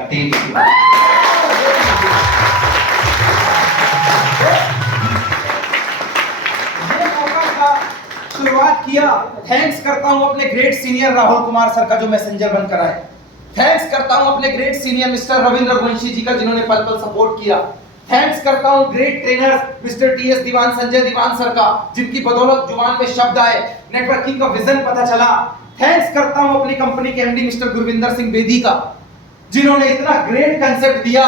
शुरुआत किया। थैंक्स करता हूं अपने great senior Rahul Kumar sir का जो मैसेंजर बनकर आए। थैंक्स करता हूं अपने great senior mister Ravindra Raghuvanshi ji का जिन्होंने पल पल सपोर्ट किया। थैंक्स करता हूं great trainers mister TS Diwan, Sanjay Diwan sir का, जिनकी बदौलत जुबान में शब्द आए, नेटवर्किंग का विजन पता चला। थैंक्स करता हूं अपनी कंपनी के एमडी मिस्टर गुरविंदर सिंह बेदी का, जिन्होंने इतना ग्रेट कंसेप्ट दिया।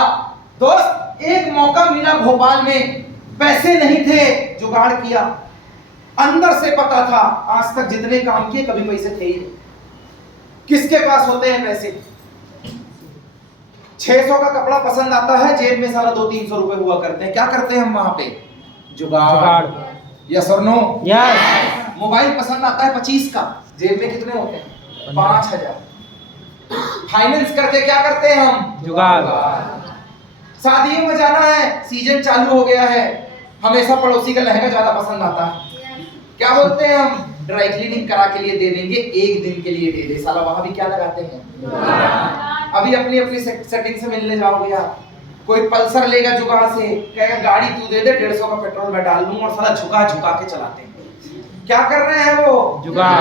दोस्त, एक मौका मिला भोपाल में, पैसे नहीं थे, जुगाड़ किया। अंदर से पता था, आज तक जितने काम किए कभी पैसे थे ही नहीं। किसके पास होते हैं पैसे? 600 का कपड़ा पसंद आता है, जेब में सारा 200-300 रुपए हुआ करते हैं। क्या करते हैं हम वहां पे? जुगाड़। यस और नो? यस। मोबाइल पसंद आता है 25 का, जेब में कितने होते हैं? 5000। फाइनेंस करके क्या करते हैं हम? जुगाड़। शादियों में जाना है, सीजन चालू हो गया है, हमेशा पड़ोसी का लहंगा ज्यादा पसंद आता है, क्या बोलते हैं हम? ड्राई क्लीनिंग करा के लिए दे देंगे, एक दिन के लिए दे दे। साला वहां भी क्या लगाते हैं? अभी अपनी अपनी सेटिंग से मिलने जाओगे आप, कोई पल्सर लेगा जुगाड़ से, कहेगा गाड़ी तू दे दे, 150 का पेट्रोल मैं डाल लूंगा, और साला झुका झुका के चलाते हैं। क्या कर रहे हैं वो? जुगाड़।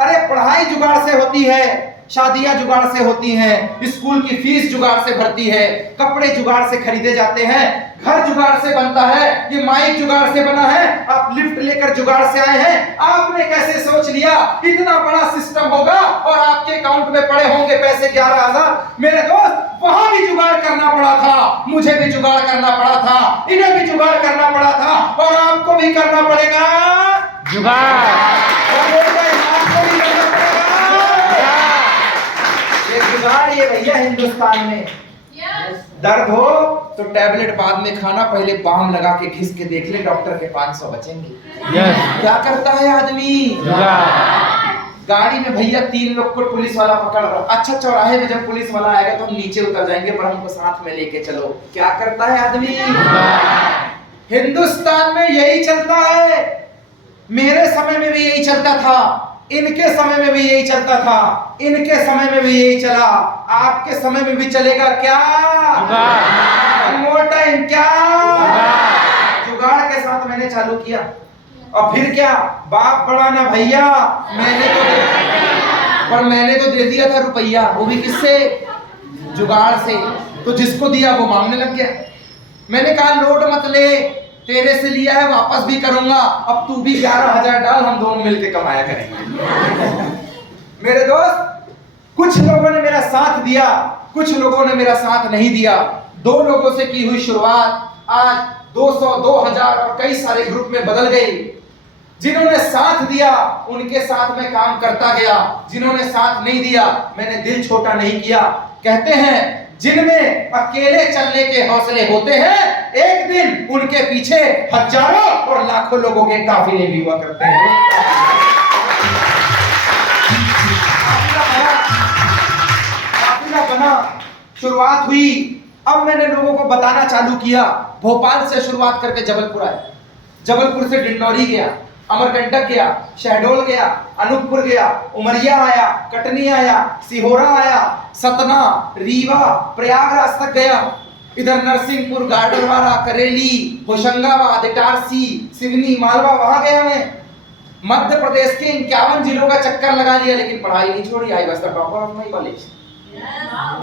अरे पढ़ाई जुगाड़ से होती है, शादियां जुगाड़ से होती हैं, स्कूल की फीस जुगाड़ से भरती है, कपड़े जुगाड़ से खरीदे जाते हैं, घर जुगाड़ से बनता है, ये माइक जुगाड़ से बना है, आप लिफ्ट लेकर जुगाड़ से आए हैं। आपने कैसे सोच लिया इतना बड़ा सिस्टम होगा और आपके अकाउंट में पड़े होंगे पैसे 11,000? मेरे दोस्त, वहां भी जुगाड़ करना पड़ा था, मुझे भी जुगाड़ करना पड़ा था, इन्हें भी जुगाड़ करना पड़ा था, और आपको भी करना पड़ेगा जुगाड़। जुगाड़ ये भैया हिंदुस्तान में। दर्द हो तो टैबलेट बाद में खाना, पहले बाम लगा के घिस के देख ले, डॉक्टर के 500 बचेंगे। क्या करता है आदमी? गाड़ी में भैया 3 लोग को पुलिस वाला पकड़ रहा, अच्छा चौराहे में जब पुलिस वाला आएगा तो हम नीचे उतर जाएंगे, पर हमको साथ में लेके चलो। क्या करता है आदमी? हिंदुस्तान में यही चलता है। मेरे समय में भी यही चलता था, इनके समय में भी यही चलता था, इनके समय में भी यही चला, आपके समय में भी चलेगा क्या? मोर टाइम क्या? जुगाड़ के साथ मैंने चालू किया, और फिर क्या? बाप बड़ा ना भैया, मैंने तो दे दिया था रुपया, वो भी किससे? जुगाड़ से। तो जिसको दिया वो मांगने लग गया। मैंने कहा लोड मत ले, तेरे से लिया है वापस भी करूंगा, अब तू भी 11,000 डाल, हम दोनों मिलके कमाया करेंगे। मेरे दोस्त, कुछ लोगों ने मेरा साथ दिया, कुछ लोगों ने मेरा साथ नहीं दिया। 2 लोगों से की हुई शुरुआत आज 200, 2000 और कई सारे ग्रुप में बदल गई। जिन्होंने साथ दिया उनके साथ मैं काम करता गया, जिन्होंने साथ नहीं दिया मैंने दिल छोटा नहीं किया। कहते हैं जिनमें अकेले चलने के हौसले होते हैं, एक दिन उनके पीछे हजारों और लाखों लोगों के काफिले भी हुआ करते हैं। काफिला बना, शुरुआत हुई। अब मैंने लोगों को बताना चालू किया। भोपाल से शुरुआत करके जबलपुर आया, जबलपुर से डिंडौरी गया, अमरकंटक गया, शहडोल गया, अनूपपुर गया, उमरिया आया, कटनी आया, सिहोरा आया, सतना, रीवा, प्रयागराज तक गया। इधर नरसिंहपुर, गाडरवारा, करेली, होशंगाबाद, इटारसी, सिवनी, मालवा, वहां गया मैं। मध्य प्रदेश के 51 जिलों का चक्कर लगा लिया, लेकिन पढ़ाई नहीं छोड़ी। I was the topper of my college.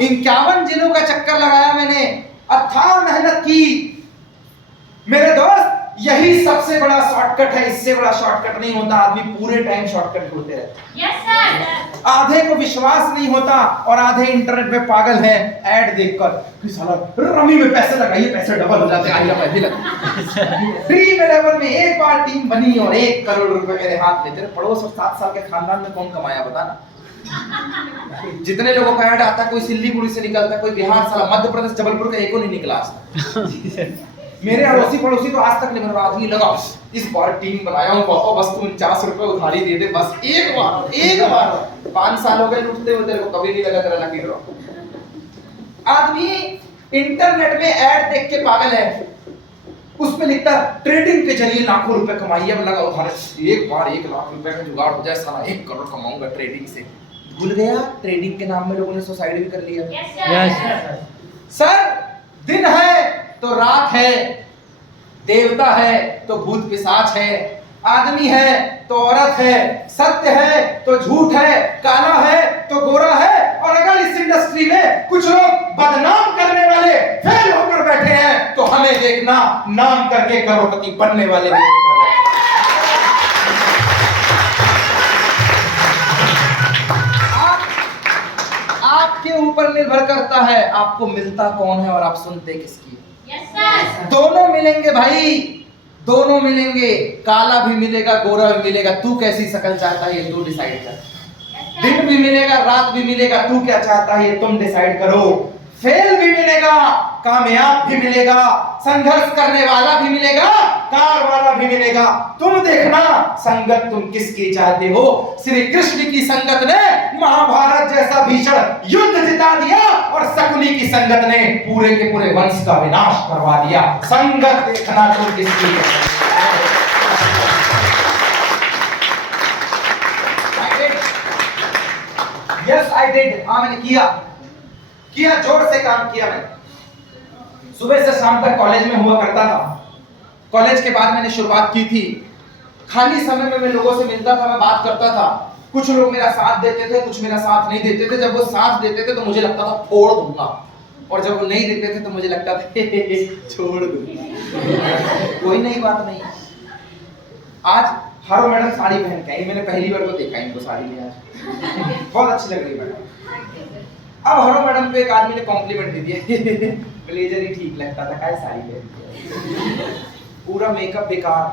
51 जिलों का चक्कर लगाया मैंने, अथाह मेहनत की। मेरे दोस्त, यही सबसे बड़ा शॉर्टकट है, इससे बड़ा शॉर्टकट नहीं होता। आदमी पूरे टाइम शॉर्टकट ढूंढते रहते। Yes sir. आधे को विश्वास नहीं होता और आधे इंटरनेट पे पागल हैं ऐड देखकर कि साला रमी में पैसे लगाइए, पैसे डबल हो जाते हैं। आइडिया पैसे लगा ड्रीम 11 में एक बार टीम बनी और 1 करोड़ रुपए मेरे हाथ में। तेरे पड़ोस और 7 साल के खानदान में कौन कमाया बता ना। जितने लोगों का ऐड आता, कोई सिल्लीगुड़ी से निकलता, कोई बिहार, साला मध्य प्रदेश, जबलपुर का एको नहीं निकला आज तक। मेरे अड़ोसी पड़ोसी तो आज तक नहीं बना। आदमी लगा इस बार टीम बनाया हूँ पापा, बस तू 49 रुपए उधारी दे दे, बस एक बार। 5 साल हो गए लूटते हुए, तेरे को कभी नहीं लगा तेरा लकी ड्रॉ। आदमी इंटरनेट में ऐड देख के पागल है, उसमें लिखता ट्रेडिंग के जरिए लाखों रुपए कमाइए। अब लगा उधार, एक बार 1 लाख रुपए का जुगाड़ हो जाए, साला 1 करोड़ कमाऊंगा ट्रेडिंग से। भूल गया ट्रेडिंग के नाम में लोगों ने सुसाइड भी कर लिया। यस सर, दिन है तो रात है, देवता है तो भूत पिशाच है, आदमी है तो औरत है, सत्य है तो झूठ है, काला है तो गोरा है। और अगर इस इंडस्ट्री में कुछ लोग बदनाम करने वाले फेल होकर बैठे हैं, तो हमें देखना नाम करके करोड़पति बनने वाले आपके ऊपर निर्भर करता है आपको मिलता कौन है और आप सुनते किसकी। Yes sir. दोनों मिलेंगे भाई, दोनों मिलेंगे। काला भी मिलेगा, गोरा भी मिलेगा। तू कैसी शक्ल चाहता है ये तू डिसाइड कर। दिन भी मिलेगा, रात भी मिलेगा, तू क्या चाहता है ये तुम डिसाइड करो। फेल भी मिलेगा, कामयाब भी मिलेगा, संघर्ष करने वाला भी मिलेगा, कार वाला भी मिलेगा। तुम देखना संगत तुम किसकी चाहते हो। श्री कृष्ण की संगत ने महाभारत जैसा भीषण युद्ध जिता दिया और शकुनी की संगत ने पूरे के पूरे वंश का विनाश करवा दिया। संगत देखना तुम किसकी। Yes I did. हाँ मैंने किया, जोर से काम किया। मैंने सुबह से शाम तक कॉलेज में हुआ करता था। कॉलेज के बाद मैंने शुरुआत की थी। खाली समय में मैं लोगों से मिलता था, मैं बात करता था। कुछ लोग मेरा साथ देते थे, कुछ मेरा साथ नहीं देते थे। जब वो साथ देते थे तो मुझे लगता था फोड़ दूंगा, और जब वो नहीं देते थे तो मुझे लगता था छोड़ दूंगा। कोई नई बात नहीं। आज हरो मैडम साड़ी पहन के आई, मैंने पहली बार तो देखा इनको साड़ी में। आज बहुत अच्छी लग रही मैडम। अब हरो मैडम पे एक आदमी ने कॉम्प्लीमेंट दे दिया, ब्लेजर ही ठीक लगता था, काय साड़ी पहन। पूरा मेकअप बेकार,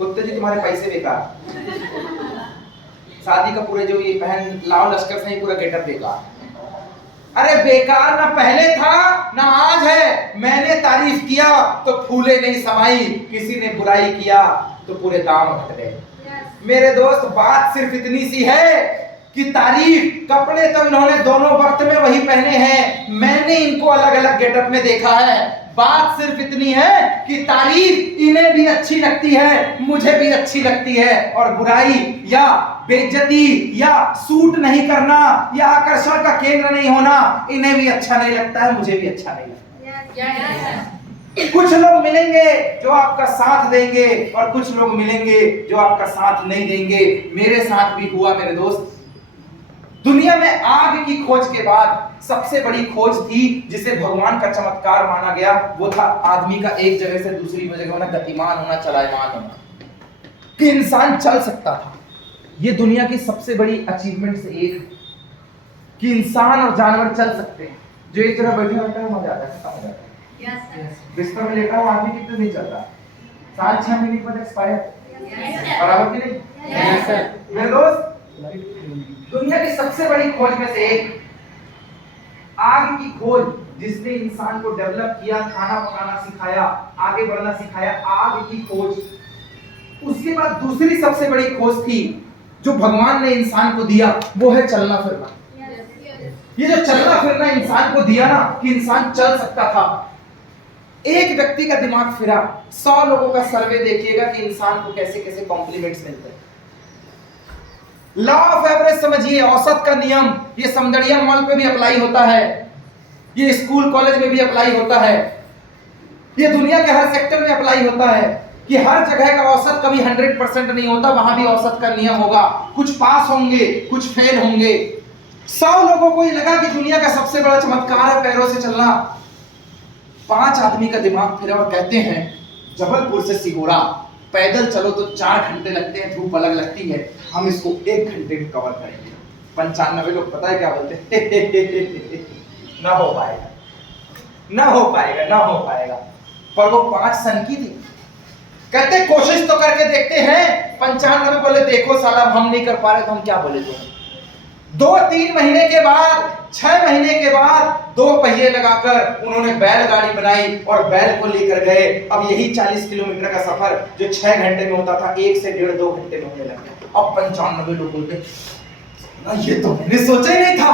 उत्तेजित तुम्हारे पैसे बेकार, शादी का पूरे जो ये पहन लाओ लश्कर से ही पूरा गेटअप बेकार। अरे बेकार ना पहले था ना आज है। मैंने तारीफ किया तो फूले नहीं समाई, किसी ने बुराई किया तो पूरे दाम घट गए। मेरे दोस्त, बात सिर्फ इतनी सी है कि तारीफ, कपड़े तो इन्होंने दोनों वक्त में वही पहने हैं, मैंने इनको अलग अलग गेटअप में देखा है। बात सिर्फ इतनी है कि तारीफ इन्हें भी अच्छी लगती है, मुझे भी अच्छी लगती है, और बुराई या बेइज्जती या सूट नहीं करना या आकर्षण का केंद्र नहीं होना इन्हें भी अच्छा नहीं लगता है, मुझे भी अच्छा नहीं लगता। कुछ लोग मिलेंगे जो आपका साथ देंगे और कुछ लोग मिलेंगे जो आपका साथ नहीं देंगे। मेरे साथ भी हुआ मेरे दोस्त। दुनिया में आग की खोज के बाद सबसे बड़ी खोज थी जिसे भगवान का चमत्कार माना गया, वो था आदमी का एक जगह से दूसरी जगह होना, गतिमान होना, चलायमान होना, कि इंसान चल सकता था। ये दुनिया की सबसे बड़ी अचीवमेंट से एक है कि इंसान और जानवर चल सकते हैं। जो एक तरह बैठे बैठे मर जाता है, खत्म हो जाता है। बिस्तर में लेटा हुआ आदमी कितने दिन चलता है? 7-6 मिनट बाद एक्सपायर, बराबर की नहीं? मेरे दोस्त, दुनिया की सबसे बड़ी खोज में से एक आग की खोज, जिसने इंसान को डेवलप किया, खाना पकाना सिखाया, आगे बढ़ना सिखाया, आग की खोज। उसके बाद दूसरी सबसे बड़ी खोज थी जो भगवान ने इंसान को दिया, वो है चलना फिरना। ये जो चलना फिरना इंसान को दिया ना, कि इंसान चल सकता था। एक व्यक्ति का दिमाग फिरा, 100 लोगों का सर्वे देखिएगा कि इंसान को कैसे कैसे कॉम्प्लीमेंट्स मिलते हैं। लॉ ऑफ एवरेज समझिए, औसत का नियम, ये समदड़िया मॉल पे भी अप्लाई होता है, ये स्कूल कॉलेज में भी अप्लाई होता है, ये दुनिया के हर सेक्टर में अप्लाई होता है कि हर जगह का औसत कभी 100% नहीं होता, वहां भी औसत का नियम होगा। कुछ पास होंगे, कुछ फेल होंगे। 100 लोगों को ये लगा कि दुनिया का सबसे बड़ा चमत्कार है पैरों से चलना। 5 आदमी का दिमाग फिरा और कहते हैं जबलपुर से सिहोरा पैदल चलो तो 4 घंटे लगते हैं, धूप अलग लगती है, हम इसको 1 घंटे में कवर करेंगे। 95 लोग पता है क्या बोलते हैं? ना हो पाएगा, ना हो पाएगा, ना हो पाएगा। पर वो 5 सन की थी, कहते कोशिश तो करके देखते हैं। 95 बोले देखो साला हम नहीं कर पा रहे तो हम क्या बोले तुम्हें। 2-3 महीने के बाद, 6 महीने के बाद 2 पहिए लगाकर उन्होंने बैलगाड़ी बनाई और बैल को लेकर गए। अब यही 40 किलोमीटर का सफर जो 6 घंटे में होता था, 1 से 1.5-2 घंटे में होने लग गया। अब 95 लोग बोलते ये तो मैंने सोचा ही नहीं था,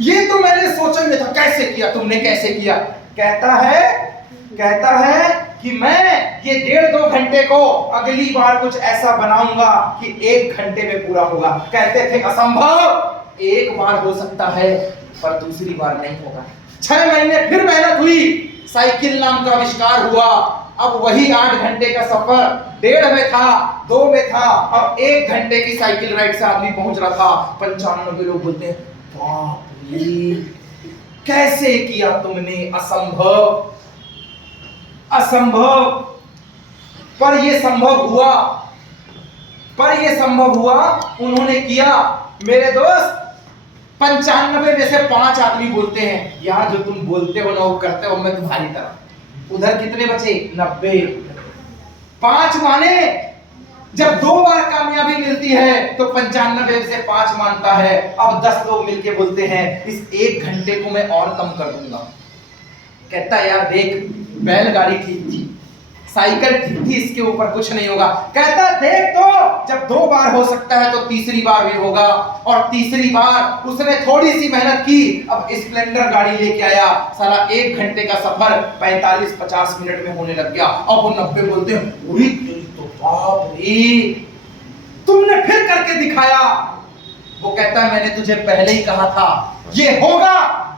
ये तो मैंने सोचा ही नहीं था, कैसे किया तुमने, कैसे किया? कहता है कि मैं ये 1.5-2 घंटे को अगली बार कुछ ऐसा बनाऊंगा कि 1 घंटे में पूरा होगा। कहते थे असंभव, एक बार हो सकता है पर दूसरी बार नहीं होगा। 6 महीने फिर मेहनत हुई, साइकिल नाम का आविष्कार हुआ। अब वही 8 घंटे का सफर 1.5 में था, 2 में था, अब 1 घंटे की साइकिल राइड से आदमी पहुंच रहा था। 95 लोग बोलते हैं बाप रे, कैसे किया तुमने, असंभव, असंभव। पर ये संभव हुआ, पर ये संभव हुआ, उन्होंने किया। मेरे दोस्त, 95 में से 5 आदमी बोलते हैं यार जो तुम बोलते हो ना वो करते हो, मैं तुम्हारी तरह। उधर कितने बचे? 90। 5 माने जब 2 बार कामयाबी मिलती है तो 95 से 5 मानता है। अब 10 लोग मिलके बोलते हैं इस 1 घंटे को मैं और कम कर दूंगा। कहता यार देख, बैलगाड़ी ठीक थी, साइकिल ठीक थी, इसके ऊपर कुछ नहीं होगा। कहता देख तो जब 2 बार हो सकता है तो तीसरी बार भी होगा। और तीसरी बार उसने थोड़ी सी मेहनत की, अब स्प्लेंडर गाड़ी लेके आया। साला 1 घंटे का सफर 45-50 मिनट में होने लग गया। अब वो 90 बोलते हैं तो बाप रे, तुमने फिर करके दिखाया। वो कहता है मैंने तुझे पहले ही कहा था ये होगा,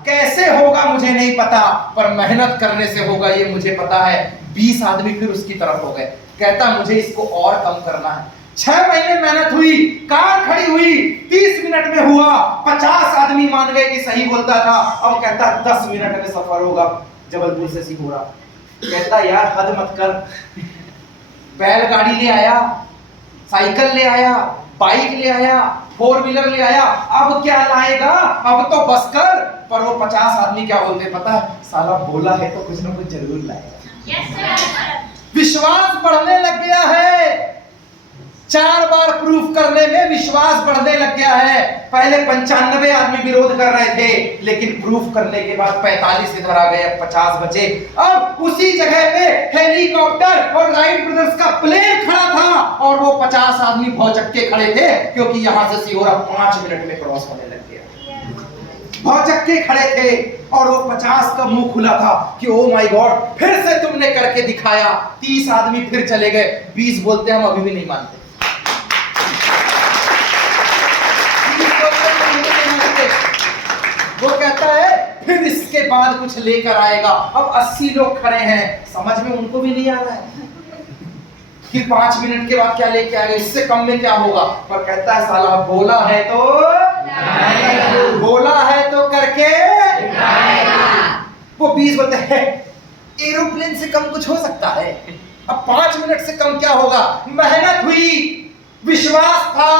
कैसे होगा मुझे नहीं पता, पर मेहनत करने से होगा ये मुझे पता है। 20 आदमी फिर उसकी तरफ हो गए। कहता मुझे इसको और कम करना है। 6 महीने मेहनत हुई, कार खड़ी हुई, 30 मिनट में हुआ। 50 आदमी मान गए कि सही बोलता था। अब कहता 10 मिनट में सफर होगा जबलपुर से सिहोरा। कहता यार हद मत कर, बैलगाड़ी ले आया, साइकिल ले आया, बाइक ले आया, 4 व्हीलर ले आया, अब क्या लाएगा, अब तो बस कर। पर वो 50 आदमी क्या बोलते पता है? साला बोला है तो कुछ ना कुछ जरूर लाएगा। विश्वास बढ़ने लग गया है, 4 बार प्रूफ करने में विश्वास बढ़ने लग गया है। पहले 95 आदमी विरोध कर रहे थे, लेकिन प्रूफ करने के बाद 45 इधर आ गए, 50 बचे। अब उसी जगह पे हेलीकॉप्टर और राइट ब्रदर्स का प्लेन खड़ा था और वो 50 आदमी भौचक्के खड़े थे, क्योंकि यहां से सिहोरा 5 मिनट में क्रॉस होने लग गया। भौचक्के खड़े थे और वो 50 का मुंह खुला था कि ओ माय गॉड, फिर से तुमने करके दिखाया। 30 आदमी फिर चले गए, 20 बोलते हम अभी भी नहीं मानते। वो कहता है फिर इसके बाद कुछ लेकर आएगा। अब 80 लोग खड़े हैं, समझ में उनको भी नहीं आ रहा है कि 5 मिनट के बाद क्या लेके आएगा, इससे कम में क्या होगा। पर कहता है साला बोला है तो बोला है तो करके वो 20 बोलते हैं एरोप्लेन से कम कुछ हो सकता है, अब 5 मिनट से कम क्या होगा। मेहनत हुई, विश्वास था,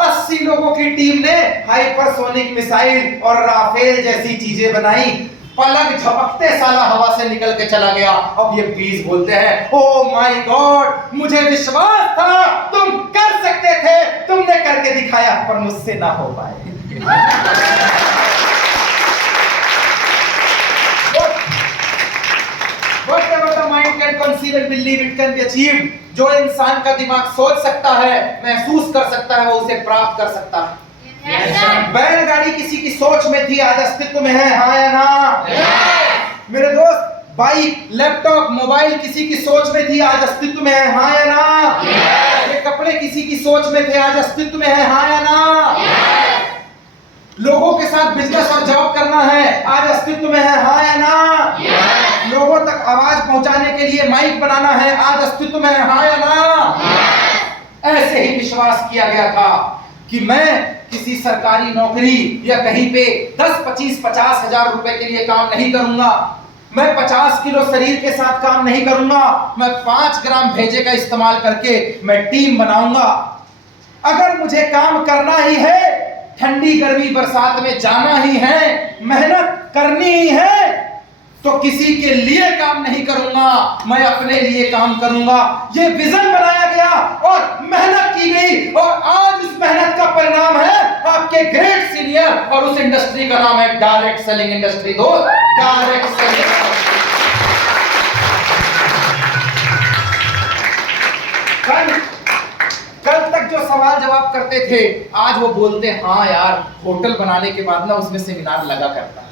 80 लोगों की टीम ने हाइपरसोनिक मिसाइल और राफेल जैसी चीजें बनाई, पलक झपकते साला हवा से निकल के चला गया। अब ये 20 बोलते हैं ओ माय गॉड, मुझे विश्वास था तुम कर सकते थे, तुमने करके दिखाया, पर मुझसे ना हो पाए। Whatever the mind can conceive and believe it can be achieved, जो इंसान का दिमाग सोच सकता है, महसूस कर सकता है, वो उसे प्राप्त कर सकता है। बैलगाड़ी किसी की सोच में थी, आज अस्तित्व में है, हाँ या ना? मेरे दोस्त, बाइक, लैपटॉप, मोबाइल किसी की सोच में थी, आज अस्तित्व में है, हाँ या ना? ये कपड़े किसी की सोच में थे, आज अस्तित्व में है, हाँ या ना? लोगों के साथ बिजनेस और जॉब करना है, आज अस्तित्व में है, हाँ या ना? लोगों तक आवाज पहुंचाने के लिए माइक बनाना है, आज अस्तित्व में है, हाँ या ना? ऐसे ही विश्वास किया गया था कि मैं किसी सरकारी नौकरी या कहीं पे 10, 25, 50 हजार रुपए के लिए काम नहीं करूंगा, मैं 50 किलो शरीर के साथ काम नहीं करूंगा, मैं 5 ग्राम भेजे का इस्तेमाल करके मैं टीम बनाऊंगा। अगर मुझे काम करना ही है, ठंडी गर्मी बरसात में जाना ही है, मेहनत करनी ही है, तो किसी के लिए काम नहीं करूंगा, मैं अपने लिए काम करूंगा। ये विजन बनाया गया और मेहनत की गई, और आज उस मेहनत का परिणाम है आपके ग्रेट सीनियर, और उस इंडस्ट्री का नाम है direct selling industry. Direct selling. कल तक जो सवाल जवाब करते थे, आज वो बोलते हाँ यार, होटल बनाने के बाद ना उसमें सेमिनार लगा करता।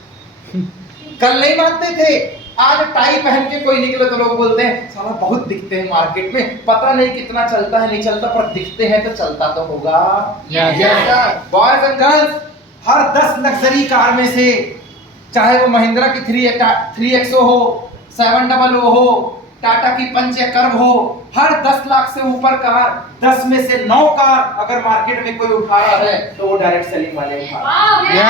कल नहीं मानते थे, आज टाई पहन के कोई निकले तो लोग बोलते हैं साला बहुत दिखते हैं मार्केट में, पता नहीं कितना चलता है नहीं चलता, पर दिखते हैं तो चलता तो होगा। Boys and girls, her 10 luxury car में से, चाहे वो महिंद्रा की 3XO हो, 700 हो, टाटा की पंच या कर्व हो, हर 10 लाख से ऊपर कार, 10 में से 9 कार अगर मार्केट में कोई उठा रहा है तो वो डायरेक्ट सेलिंग वाले उठा रहे हैं।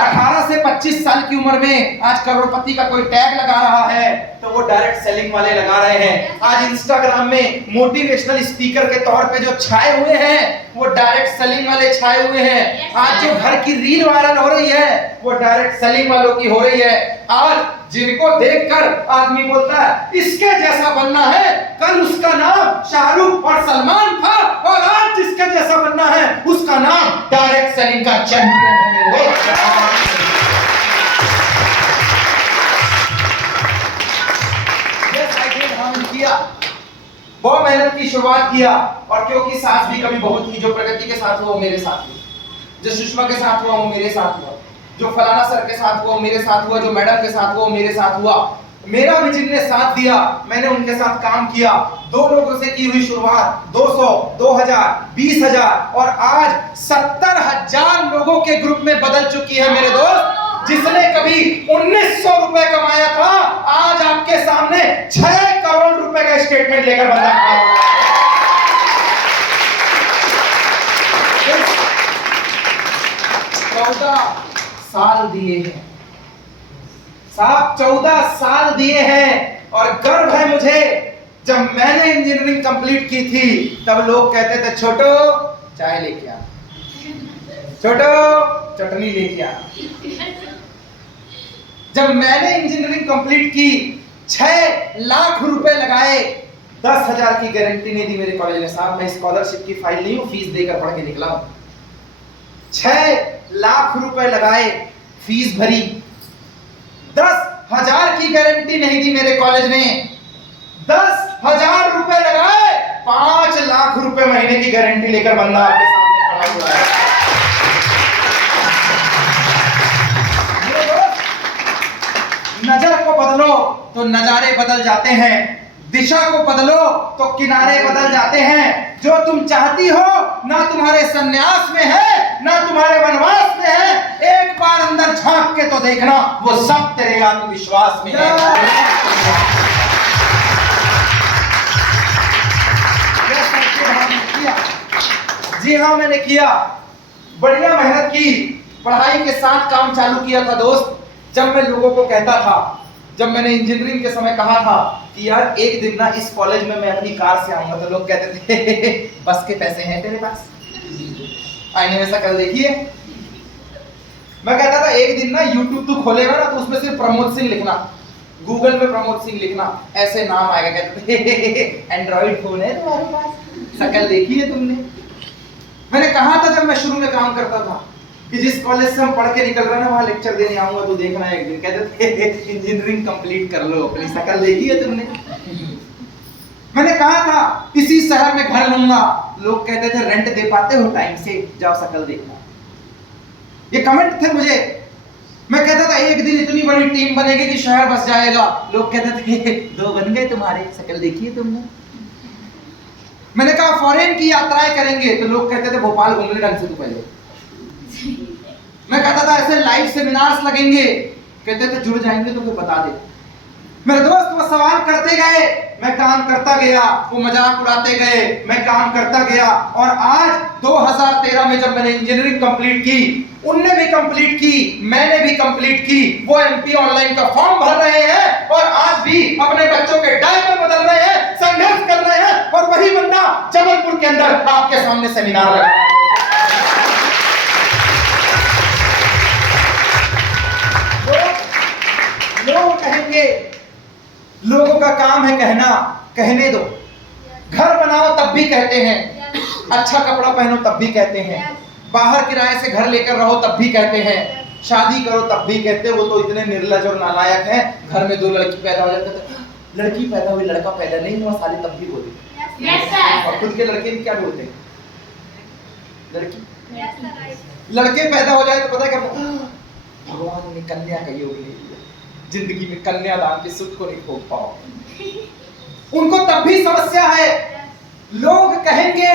18 से 25 साल की उम्र में आज करोड़पति का कोई टैग लगा रहा है तो वो डायरेक्ट सेलिंग वाले लगा रहे हैं। आज इंस्टाग्राम में मोटिवेशनल स्पीकर के तौर पे जो छाए हुए हैं वो डायरेक्ट सेलिंग वाले छाए हुए हैं। आज जो घर की रील वायरल हो रही है वो डायरेक्ट सेलिंग वालों की हो रही है। आज जिनको देखकर आदमी बोलता है इसके जैसा बनना है, कल उसका नाम शाहरुख और सलमान था, और आज जिसके जैसा बनना है उसका नाम डायरेक्ट सेलिंग का चैंपियन है। किया, बहुत मेहनत की, शुरुआत किया, और क्योंकि साथ भी कभी बहुत ही, जो प्रगति के साथ हुआ वो मेरे साथ हुआ, जो सुषमा के साथ हुआ वो मेरे साथ हुआ, जो फलाना सर के साथ हुआ मेरे साथ हुआ, जो मैडम के साथ हुआ मेरे साथ हुआ। मेरा भी जिनने साथ दिया मैंने उनके साथ काम किया। 2 लोगों से की हुई शुरुआत, 200, 2000, 20,000 और आज 70,000 लोगों के ग्रुप में बदल चुकी है मेरे दोस्त। जिसने कभी 1900 रुपए कमाया था आज आपके सामने 6 करोड़ रुपए का स्टेटमेंट लेकर बंदा खड़ा है। 14 साल दिए हैं साहब, 14 साल दिए हैं, और गर्व है मुझे। जब मैंने इंजीनियरिंग कंप्लीट की थी तब लोग कहते थे छोटो चाय लेके आ, छोटो चटनी लेके आ। जब मैंने इंजीनियरिंग कंप्लीट की 6 लाख रुपए लगाए, 10,000 की गारंटी नहीं दी मेरे कॉलेज ने। साहब मैं स्कॉलरशिप की फाइल नहीं हूं, फीस देकर पढ़ के निकला हूं। 6 लाख रुपए लगाए, फीस भरी, 10,000 की गारंटी नहीं दी मेरे कॉलेज ने। 10,000 रुपए लगाए, 5 लाख रुपए महीने की गारंटी लेकर बंदा आपके सामने खड़ा हुआ है। नजर को बदलो तो नजारे बदल जाते हैं, दिशा को बदलो तो किनारे बदल जाते हैं। जो तुम चाहती हो ना तुम्हारे सन्यास में है ना तुम्हारे वनवास में है। एक बार अंदर झांक के तो देखना, वो सब तेरे आत्मविश्वास में है। जी हाँ मैंने किया, बढ़िया मेहनत की, पढ़ाई के साथ काम चालू किया था दोस्त। जब मैं लोगों को कहता था, जब मैंने इंजीनियरिंग के समय कहा था कि यार एक दिन ना इस कॉलेज में मैं अपनी कार से आऊंगा, तो लोग कहते थे बस के पैसे हैं तेरे पास, आईने में शक्ल देखिए। मैं कहता था एक दिन ना यूट्यूब तू खोलेगा ना तो उसमें सिर्फ प्रमोद सिंह लिखना, गूगल में प्रमोद सिंह लिखना, ऐसे नाम आएगा। कहते थे एंड्रॉइड फोन है तुम्हारे पास, शक्ल देखी है तुमने। मैंने कहा था जब मैं शुरू में काम करता था कि जिस कॉलेज से हम पढ़ के निकल रहे हैं वहां लेक्चर देने आऊंगा तो देखना एक दिन। कहते थे इंजीनियरिंग कंप्लीट कर लो, अपनी शक्ल देखी है तुमने। मैंने कहा था इसी शहर में घर लूंगा, लोग कहते थे रेंट दे पाते हो टाइम से, जाओ शक्ल देखना। ये कमेंट थे मुझे। मैं कहता था एक दिन इतनी बड़ी टीम बनेगी कि शहर बस जाएगा, लोग कहते थे 2 बन गए तुम्हारे, शक्ल देखी है तुमने। मैंने कहा फॉरेन की यात्राएं करेंगे, तो लोग कहते थे भोपाल घूमने ढंग से तू पहले। मैं कहता था ऐसे लाइव सेमिनार्स लगेंगे, कहते थे जुड़ जाएंगे तो फिर बता दे। मेरे दोस्त वो सवाल करते गए, मैं काम करता गया, वो मजाक उड़ाते गए, मैं काम करता गया। और आज 2013 में जब मैंने इंजीनियरिंग कंप्लीट की, उनने भी कंप्लीट की, मैंने भी कंप्लीट की, वो एमपी ऑनलाइन का फॉर्म भर रहे हैं और आज भी अपने बच्चों के डायपर बदल रहे हैं, संघर्ष कर रहे हैं। और वही बंदा जबलपुर के अंदर आपके सामने सेमिनार लगा रहा है। लोग कहेंगे, लोगों का काम है कहना, कहने दो। घर बनाओ तब भी कहते हैं, अच्छा कपड़ा पहनो तब भी कहते हैं, बाहर किराए से घर लेकर रहो तब भी कहते हैं, शादी करो तब भी कहते हैं। वो तो इतने निर्लज और नालायक हैं, घर में 2 लड़की पैदा हो जाते तो लड़की पैदा हुई लड़का पैदा नहीं हुआ साले तब भी बोले। और खुद के लड़के भी क्या बोलते हैं, लड़की लड़के पैदा हो जाए तो पता है क्या, भगवान ने कन्या का योग ले लिया, जिंदगी में कन्यादान के सुख को नहीं भोग पाओ। उनको तब भी समस्या है। लोग कहेंगे,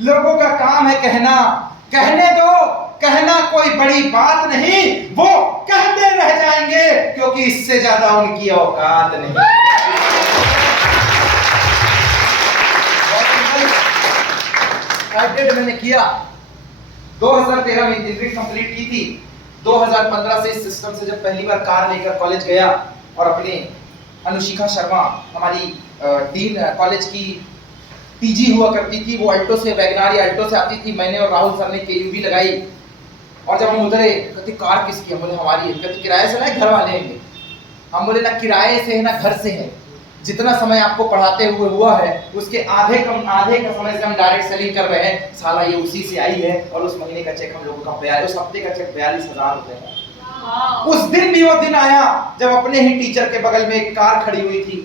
लोगों का काम है कहना, कहने दो, कहना कोई बड़ी बात नहीं, वो कहते रह जाएंगे क्योंकि इससे ज्यादा उनकी औकात नहीं। मैंने किया 2013 में इंजीनियरिंग कंप्लीट की थी। 2015 से इस सिस्टम से जब पहली बार कार लेकर कॉलेज गया और अपने अनुशिखा शर्मा हमारी डीन कॉलेज की टीजी हुआ करती थी, वो अल्टो से वैगनार या अल्टो से आती थी, मैंने और राहुल सर ने केयूवी लगाई। और जब हम उतरे कहती कार किसकी, हम बोले हमारी है। कहती किराए से लाए, घर वाले हैं। हम बोले ना किराए से है ना घर से है, जितना समय आपको पढ़ाते हुए हुआ है उसके आधे का समय से हम डायरेक्ट सेलिंग कर रहे हैं। साला ये उसी से आई है और उस महीने का चेक हम लोगों का उस हफ्ते का चेक 42,000 रुपए है। उस दिन भी वो दिन आया जब अपने ही टीचर के बगल में एक कार खड़ी हुई थी,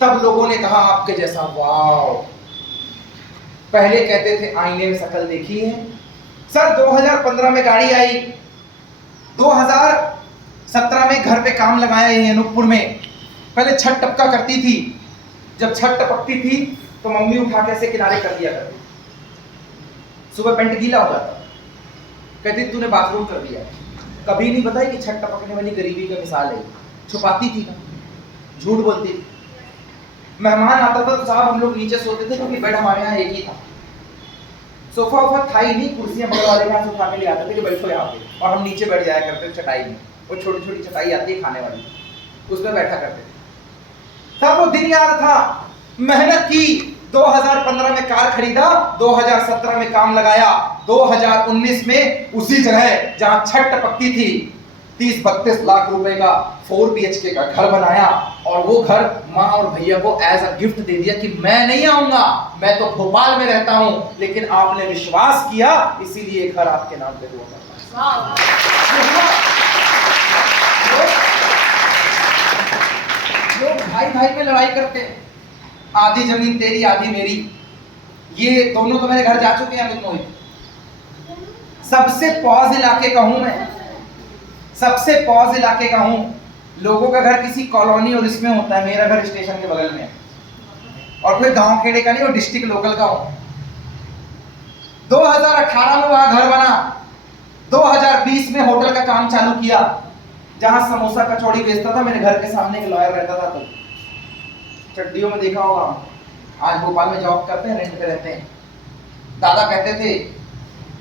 तब लोगों ने कहा आपके जैसा वाव। पहले कहते थे आईने में शक्ल देखी है। सर 2015 में गाड़ी आई, 2017 में घर पे काम लगाया है अनूपपुर में। पहले छत टपका करती थी, जब छत टपकती थी तो मम्मी उठा के ऐसे किनारे कर दिया करती। सुबह पेंट गीला हो जाता, कहती तूने बाथरूम कर दिया। कभी नहीं बताई कि छत टपकने वाली गरीबी का मिसाल है। छुपाती थी ना, झूठ बोलती थी। मेहमान आता था तो साहब हम लोग नीचे सोते थे क्योंकि बेड हमारे यहाँ एक ही था, सोफा वोफा था ही नहीं, कुर्सियां बगल वाले यहाँ से उठा के ले आते थे कि बैठो यहाँ पे, और हम नीचे बैठ जाया करते थे चटाई में। वो छोटी छोटी चटाई आती है खाने वाली, उसमें बैठा करते थे। तब वो दिन याद था, मेहनत की, 2015 में कार खरीदा, 2017 में काम लगाया, 2019 में उसी जगह जहां छत टपकती थी 30-32 लाख रुपए का 4 BHK का घर बनाया। और वो घर माँ और भैया को एज अ गिफ्ट दे दिया कि मैं नहीं आऊंगा, मैं तो भोपाल में रहता हूं, लेकिन आपने विश्वास किया इसीलिए घर आपके नाम पे हुआ करता है। लोग भाई भाई में लड़ाई करते हैं, आधी जमीन तेरी आधी मेरी। ये दोनों तो मेरे घर जा चुके हैं अमित मोहित। सबसे पॉज इलाके का हूं मैं, सबसे पॉज इलाके का हूं। लोगों का घर किसी कॉलोनी और इसमें होता है, मेरा घर स्टेशन के बगल में है और कोई गांव खेड़े का नहीं, वो डिस्ट्रिक्ट लोकल का हूं। 2018 में वहां घर बना, 2020 में होटल का काम चालू किया जहां समोसा कचौड़ी बेचता था। मेरे घर के सामने एक लॉयर रहता था, तो चड्डियों में देखा होगा। आज भोपाल में जॉब करते हैं, रेंट पे रहते हैं। दादा कहते थे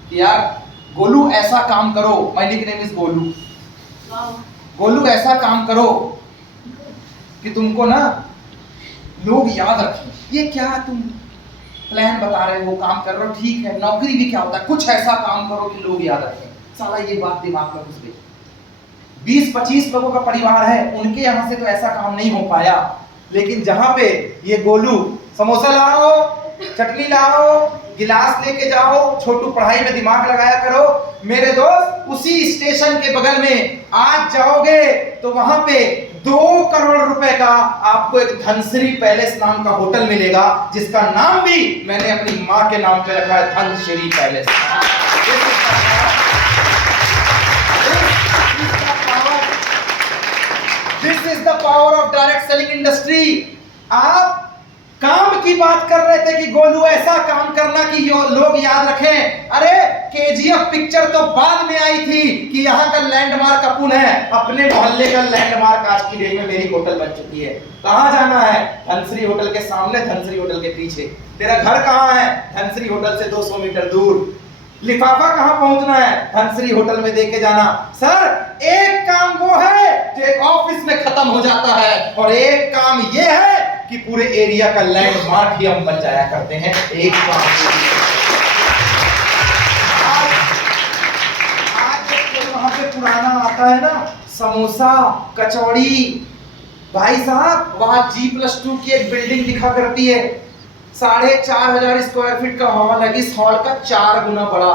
कि यार गोलू ऐसा काम करो, my nickname is Golu. Golu ऐसा काम करो कि तुमको ना लोग याद रखें। ये क्या तुम प्लान बता रहे हो, काम कर रहे हो, ठीक है, नौकरी भी क्या होता है, कुछ ऐसा काम करो कि लोग याद रखें। साला ये बात दिमाग में घुस गई। 20-25 लोगों का परिवार है, उनके यहाँ से तो ऐसा काम नहीं हो पाया, लेकिन जहां पे ये गोलू समोसा लाओ, चटनी लाओ, गिलास लेके जाओ, छोटू पढ़ाई में दिमाग लगाया करो, मेरे दोस्त उसी स्टेशन के बगल में आज जाओगे तो वहां पे 2 करोड़ रुपए का आपको एक धनश्री पैलेस नाम का होटल मिलेगा, जिसका नाम भी मैंने अपनी मां के नाम पे रखा है, Dhanashree palace. This is the power of direct selling industry. आप काम की बात कर रहे थे कि गोलू ऐसा काम करना कि लोग याद रखें। अरे केजीएफ पिक्चर तो बाद में आई थी कि यहाँ का लैंडमार्क अपुन है, अपने मोहल्ले का लैंडमार्क आज की डेट में मेरी होटल बन चुकी है। कहाँ जाना है? धनश्री होटल के सामने, धनश्री होटल के पीछे। तेरा घर कहाँ है? धनश्री होटल से 200 मीटर दूर। लिफाफा कहाँ पहुंचना है? धनश्री होटल में देके जाना। सर एक काम वो है जो एक ऑफिस में खत्म हो जाता है, और एक काम ये है कि पूरे एरिया का लैंडमार्क ही हम बन जाया करते हैं। एक काम आज जब वहां पे पुराना आता है ना, समोसा कचौड़ी, भाई साहब वहां G+2 की एक बिल्डिंग दिखा करती है, 4,500 स्क्वायर फीट का हॉल है। इस हॉल का 4 गुना बड़ा,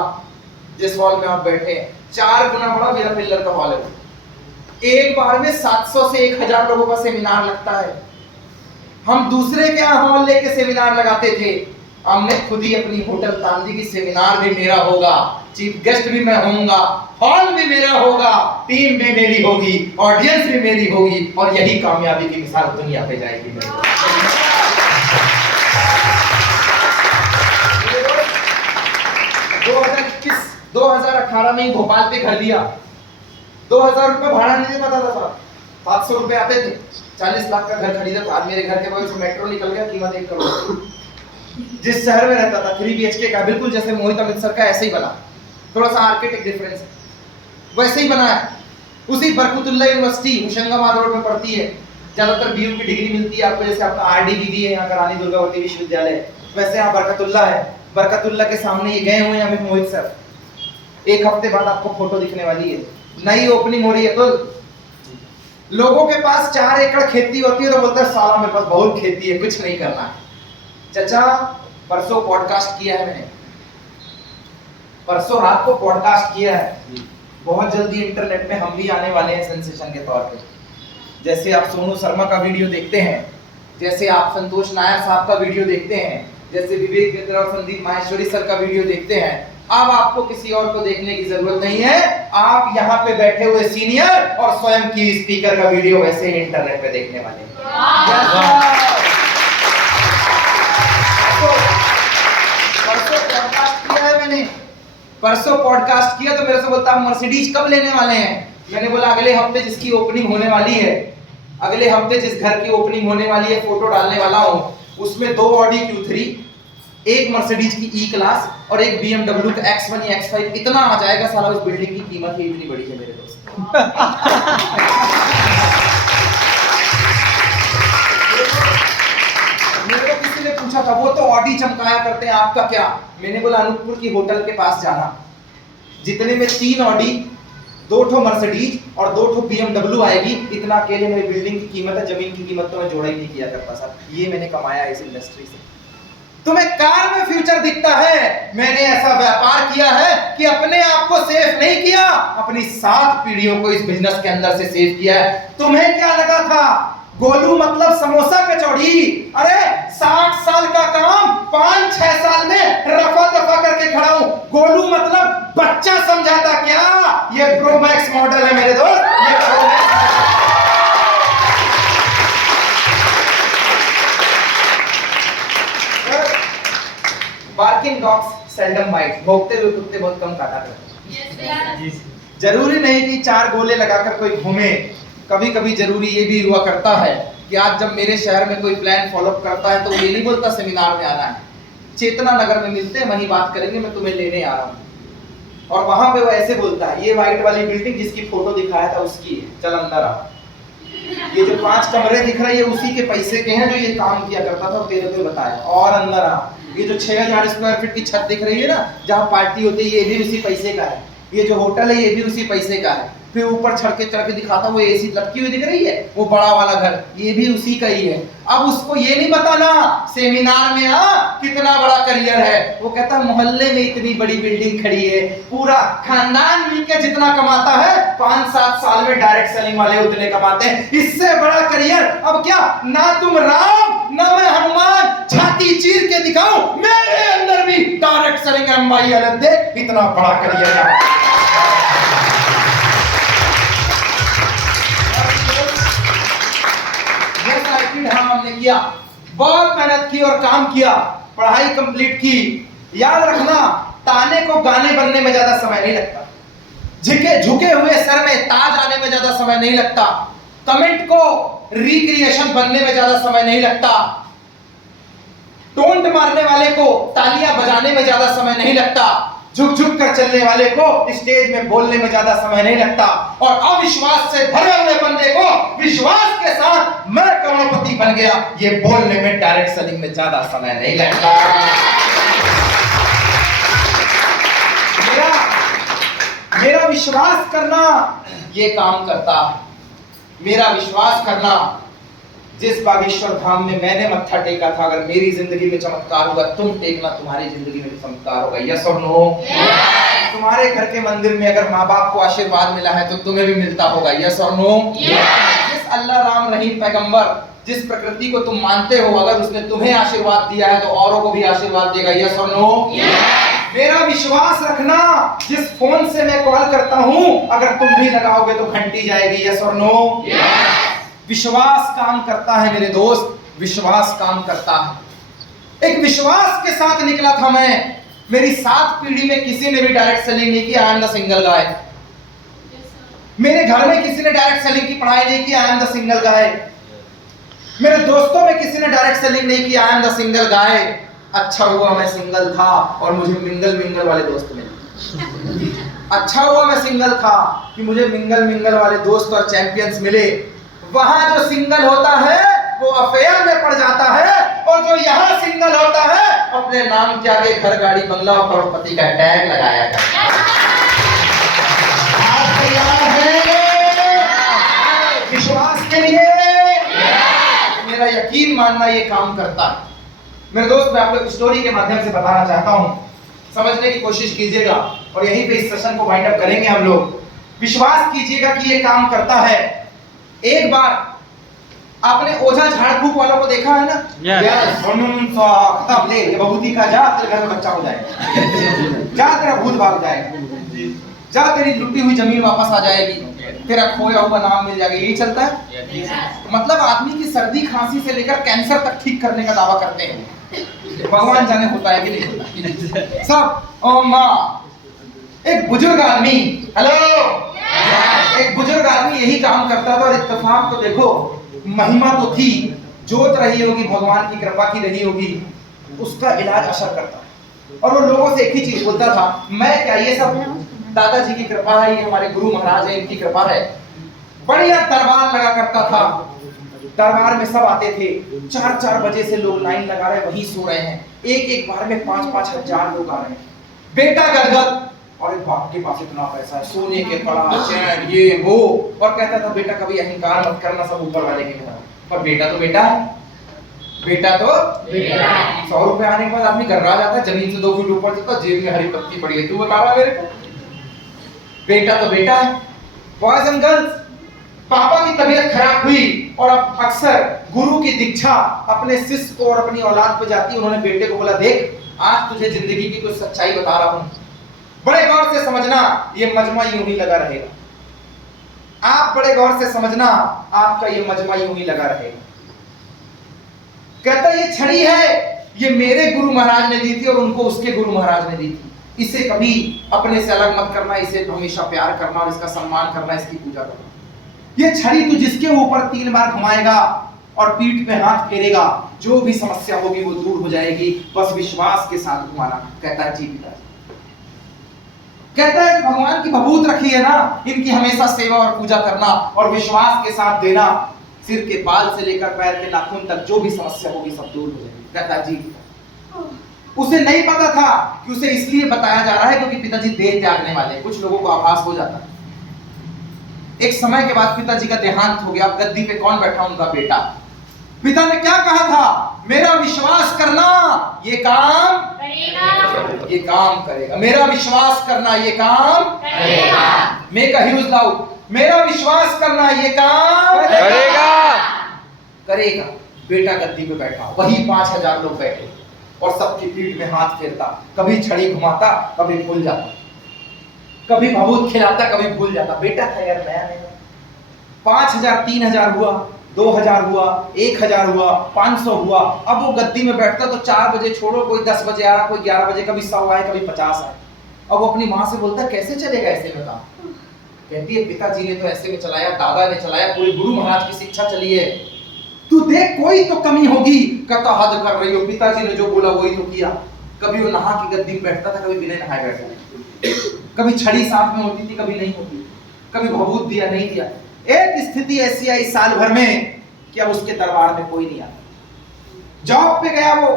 जिस हॉल में आप बैठे हैं 4 गुना बड़ा मेरा पिल्लर का हॉल है। एक बार में 700 से 1000 लोगों का सेमिनार लगता है। हम दूसरे के यहाँ हॉल लेके सेमिनार लगाते थे, हमने खुद ही अपनी होटल तान दी कि सेमिनार भी मेरा होगा, चीफ गेस्ट भी मैं होऊंगा, हॉल भी मेरा होगा, टीम भी मेरी होगी, ऑडियंस भी मेरी होगी, और यही कामयाबी की मिसाल दुनिया पे जाएगी। 2018 में ही भोपाल पे घर लिया, 2000 रुपए भाड़ा नहीं पता था, 700 रुपए आते थे, 40 लाख का घर खरीदा था। आज मेरे घर के बगल से मेट्रो निकल गया, कीमत 1 करोड़। जिस शहर में रहता था 3 BHK का, बिल्कुल जैसे मोहित अमित सर का ऐसे ही बना, थोड़ा सा आर्किटेक्ट डिफरेंस है, वैसे ही बना है। उसी बरकतुल्लाह यूनिवर्सिटी होशंगाबाद रोड में पड़ती है, ज्यादातर BU की डिग्री मिलती है आपको, जैसे आपका RDBB है यहाँ का रानी दुर्गावती विश्वविद्यालय, वैसे यहाँ बरकतुल्लाह है। बरकतुल्लाह के सामने ये गए हुए हैं अभी मोहित सर, 1 हफ्ते बाद आपको फोटो दिखने वाली है, नई ओपनिंग हो रही है। तो लोगों के पास 4 एकड़ खेती होती है तो बोलता है साला मेरे पास बहुत खेती है, कुछ नहीं करना है। चाचा परसों पॉडकास्ट किया है मैंने, परसों रात को पॉडकास्ट किया है, बहुत जल्दी इंटरनेट में हम भी आने वाले हैं सेंसेशन के तौर पे। जैसे आप सोनू शर्मा का वीडियो देखते हैं, जैसे आप संतोष नायर साहब का वीडियो देखते हैं, जैसे विवेक मित्रा और संदीप माहेश्वरी सर का वीडियो देखते हैं, अब आपको किसी और को देखने की जरूरत नहीं है। आप यहाँ पे बैठे हुए सीनियर और स्वयं की स्पीकर का वीडियो वैसे ही इंटरनेट पे देखने वाले हैं। परसों पॉडकास्ट किया है मैंने, परसों पॉडकास्ट किया तो मेरे से बोलता आप मर्सिडीज कब लेने वाले हैं? मैंने बोला अगले हफ्ते जिसकी ओपनिंग होने वाली है, अगले हफ्ते जिस घर की ओपनिंग होने वाली है फोटो डालने वाला हूँ, उसमें 2 ऑडी Q3, एक मर्सिडीज की E क्लास और एक BMW का X1 या X5, इतना आ जाएगा साला। उस बिल्डिंग की कीमत ही इतनी बड़ी है मेरे दोस्त। मेरे को किसी ने पूछा था वो तो ऑडी चमकाया करते हैं, आपका क्या? मैंने बोला अनूपपुर की होटल के पास जाना, जितने में 3 ऑडी, 2 ठो मर्सिडीज और 2 ठो BMW आएगी, इतना अकेले मेरी बिल्डिंग की कीमत है। जमीन की कीमत तो मैं जोड़ा ही नहीं किया करता सर, ये मैंने कमाया इस इंडस्ट्री से। तुम्हें कार में फ्यूचर दिखता है, मैंने ऐसा व्यापार किया है कि अपने आप को सेफ नहीं किया, अपनी 7 पीढ़ियों को इस बिजनेस के अंदर से सेव किया है। तुम्हें क्या लगा था गोलू मतलब समोसा कचौड़ी? अरे 60 साल का काम 5-6 साल में रफा दफा करके खड़ा हूं। गोलू मतलब बच्चा समझा था क्या? ये प्रो मैक्स मॉडल है मेरे दोस्त, ये pro max. Barking dogs seldom bite, भौंकते हुए कुत्ते बहुत कम काटा करते हैं। जरूरी नहीं कि 4 गोले लगाकर कोई घूमे, कभी कभी जरूरी ये भी हुआ करता है कि आज जब मेरे शहर में कोई प्लान फॉलो करता है तो ये नहीं बोलता सेमिनार में आना है, चेतना नगर में मिलते हैं, वहीं बात करेंगे, मैं तुम्हें लेने आ रहा हूँ। और वहां पे वो ऐसे बोलता है, ये व्हाइट वाली बिल्डिंग जिसकी फोटो दिखाया था उसकी है, चल अंदर आ। ये जो 5 कमरे दिख रहे हैं ये उसी के पैसे के हैं जो ये काम किया करता था, तेरे को बताया। और अंदर आ, ये जो 6000 स्क्वायर फीट की छत दिख रही है ना जहाँ पार्टी होती है, ये भी उसी पैसे का है। ये जो होटल है ये भी उसी पैसे का है। फिर ऊपर चढ़ के दिखाता वो एसी लटकी हुई दिख रही है, वो बड़ा वाला घर, ये भी उसी का ही है। अब उसको ये नहीं बताना सेमिनार में कितना बड़ा करियर है। वो कहता मोहल्ले में इतनी बड़ी बिल्डिंग खड़ी है, पूरा खानदान मिलकर जितना कमाता है 5-7 साल में डायरेक्ट सेलिंग वाले उतने कमाते हैं, इससे बड़ा करियर अब क्या। ना तुम राम ना मैं हनुमान, छाती चीर के दिखाऊं मेरे अंदर भी डायरेक्ट सेलिंग एम्बाई अलग देख, इतना बड़ा करियर है। हमने किया, बहुत मेहनत की और काम किया, पढ़ाई कंप्लीट की। याद रखना, ताने को गाने बनने में ज्यादा समय नहीं लगता, झुके हुए सर में ताज आने में ज्यादा समय नहीं लगता, कमेंट को रिक्रिएशन बनने में ज्यादा समय नहीं लगता, टोंट मारने वाले को तालियां बजाने में ज्यादा समय नहीं लगता, झुक झुक कर चलने वाले को स्टेज में बोलने में ज्यादा समय नहीं लगता, और अविश्वास से भरे हुए बंदे को विश्वास के साथ मैं करोड़पति बन गया, ये बोलने में डायरेक्ट सेलिंग में ज्यादा समय नहीं लगता। मेरा विश्वास करना ये काम करता है, मेरा विश्वास करना। जिस बागेश्वर धाम में मैंने मत्था टेका था, अगर मेरी जिंदगी में चमत्कार होगा, तुम टेकना, तुम्हारी जिंदगी में चमत्कार होगा। यस और नो? तुम्हारे घर के मंदिर में अगर माँ बाप को आशीर्वाद मिला है तो तुम्हें भी मिलता होगा। यस और नो? जिस अल्लाह राम रहीम पैगंबर, जिस प्रकृति को तुम मानते हो, अगर उसने तुम्हें आशीर्वाद दिया है तो औरों को भी आशीर्वाद देगा। यस और नो? मेरा विश्वास रखना, जिस फोन से मैं कॉल करता हूं अगर तुम भी लगाओगे तो घंटी जाएगी। यस और नो? विश्वास काम करता है मेरे दोस्त, विश्वास काम करता है। एक विश्वास के साथ निकला था मैं, मेरी 7 पीढ़ी में किसी ने भी डायरेक्ट सेलिंग नहीं की, आई एम द सिंगल गाय। मेरे घर में किसी ने डायरेक्ट सेलिंग की पढ़ाई नहीं की, आई एम द सिंगल गाय। मेरे दोस्तों में किसी ने डायरेक्ट सेलिंग नहीं की, आई एम द सिंगल गाय। अच्छा हुआ मैं सिंगल था और मुझे मिंगल वाले दोस्त मिले। अच्छा हुआ मैं सिंगल था कि मुझे मिंगल वाले दोस्त और चैंपियंस मिले। वहां जो सिंगल होता है वो अफेयर में पड़ जाता है, और जो यहाँ सिंगल होता है अपने नाम के आगे घर, गाड़ी, बंगला और करोड़पति का टैग लगाया करता है। विश्वास के लिए मेरा यकीन मानना ये काम करता है। मेरे दोस्त, मैं आपको स्टोरी के माध्यम से बताना चाहता हूं, समझने की कोशिश कीजिएगा और यहीं पे इस सेशन को वाइंड अप करेंगे हम लोग। विश्वास कीजिएगा कि ये काम करता है। एक बार आपने ओझा झाड़ फूक वालों को देखा है ना? खत्म, ले ये बबूती का, जा तेरे घर में बच्चा हो जाएगा, जा तेरा भूत भाग जाएगा, जा तेरी लुटी हुई जमीन वापस आ जाएगी, तेरा खोया हुआ नाम मिल जाएगा। यही चलता है। मतलब आदमी की सर्दी खांसी से लेकर कैंसर तक ठीक करने का दावा करते हैं। भगवान जाने होता है कि नहीं होता सब। ओ माँ, एक बुजुर्ग आदमी, हेलो, एक बुजुर्ग आदमी यही काम करता था, और इत्तेफाक तो देखो, महिमा तो थी, जोत रही होगी, भगवान की कृपा की रही होगी, उसका इलाज असर करता। और वो लोगों से एक ही चीज बोलता था, मैं क्या, ये सब दादाजी की कृपा है, ये हमारे गुरु महाराज है, इनकी कृपा है। बढ़िया दरबार लगा करता था, दरबार में सब आते थे, 4-4 बजे से लोग लाइन लगा रहे, वहीं सो रहे हैं, एक बार में 5-5 हजार लोग आ रहे हैं। बेटा गदगद, और बाप के पास इतना पैसा है, सोने के कड़ा, चैन, ये वो, और कहता था बेटा कभी अहंकार मत करना, सब ऊपर वाले के है। पर बेटा तो बेटा है, बेटा तो बेटा है। 100 रुपए आने के बाद आदमी गर्रा जाता है, जमीन से 2 फीट ऊपर जाता, जेब में हरी पत्ती पड़ी है, तू बता रहा मेरे को? बेटा तो बेटा है। बॉयज एंड गर्ल्स, पापा की तबीयत खराब हुई और अब अक्सर गुरु की दीक्षा अपने शिष्य को और अपनी औलाद पे जाती। उन्होंने बेटे को बोला, देख आज तुझे जिंदगी की कुछ सच्चाई बता रहा हूं, बड़े गौर से समझना, ये मजमा यूं ही लगा रहेगा। आप बड़े गौर से समझना, आपका ये मजमा यूं ही लगा रहेगा। कहता ये छड़ी है, ये मेरे गुरु महाराज ने दी थी और उनको उसके गुरु महाराज ने दी थी। इसे कभी अपने से अलग मत करना, इसे हमेशा प्यार करना और इसका सम्मान करना, इसकी पूजा करना। ये छड़ी तू जिसके ऊपर 3 बार घुमाएगा और पीठ पे हाथ फेरेगा, जो भी समस्या होगी वो दूर हो जाएगी, बस विश्वास के साथ घुमाना। कहता है जी पिताजी। कहता है कि भगवान की भभूत रखी है ना, इनकी हमेशा सेवा और पूजा करना और विश्वास के साथ देना, सिर के बाल से लेकर पैर के नाखून तक जो भी समस्या होगी सब दूर हो जाएगी। कहता जी उसे नहीं पता था कि उसे इसलिए बताया जा रहा है क्योंकि पिताजी देह त्यागने वाले। कुछ लोगों को आभास हो जाता है। एक समय के बाद पिताजी का देहांत हो गया। गद्दी पे कौन बैठा? उनका बेटा। पिता ने क्या कहा था? मेरा विश्वास करना ये काम करेगा, ये काम करेगा। मेरा विश्वास करना ये काम करेगा। मेक अ ह्यूज लाउड, मेरा विश्वास करना ये काम करेगा। करेगा। बेटा गद्दी पे बैठा, वही 5000 लोग बैठे और सबकी पीठ में हाथ फेरता, कभी छड़ी घुमाता, कभी भूल जाता, कभी भभूत खिलाता, कभी भूल जाता। बेटा था यार, नया नया। 5000, 3000 हुआ, 2000 हुआ, 1000 हुआ, 500 हुआ। अब वो गद्दी में बैठता तो 4 बजे छोड़ो, कोई 10 बजे आ रहा, कोई 11 बजे, कभी 100 आए, कभी 50 आए। अब वो अपनी माँ से बोलता कैसे चलेगा ऐसे में काम? कहती है पिताजी ने तो ऐसे में चलाया, दादा ने चलाया, पूरे गुरु महाराज की शिक्षा चली है, तू देख कोई तो कमी होगी। कहता हद कर रही हो, पिताजी ने जो बोला वही तो किया। कभी वो नहा की गद्दी में बैठता था, कभी बिना नहाए बैठता, कभी छड़ी साथ में होती थी, कभी नहीं होती, कभी भभूत दिया नहीं दिया। एक स्थिति ऐसी आई साल भर में कि अब उसके दरबार में कोई नहीं आता। जॉब पे गया वो,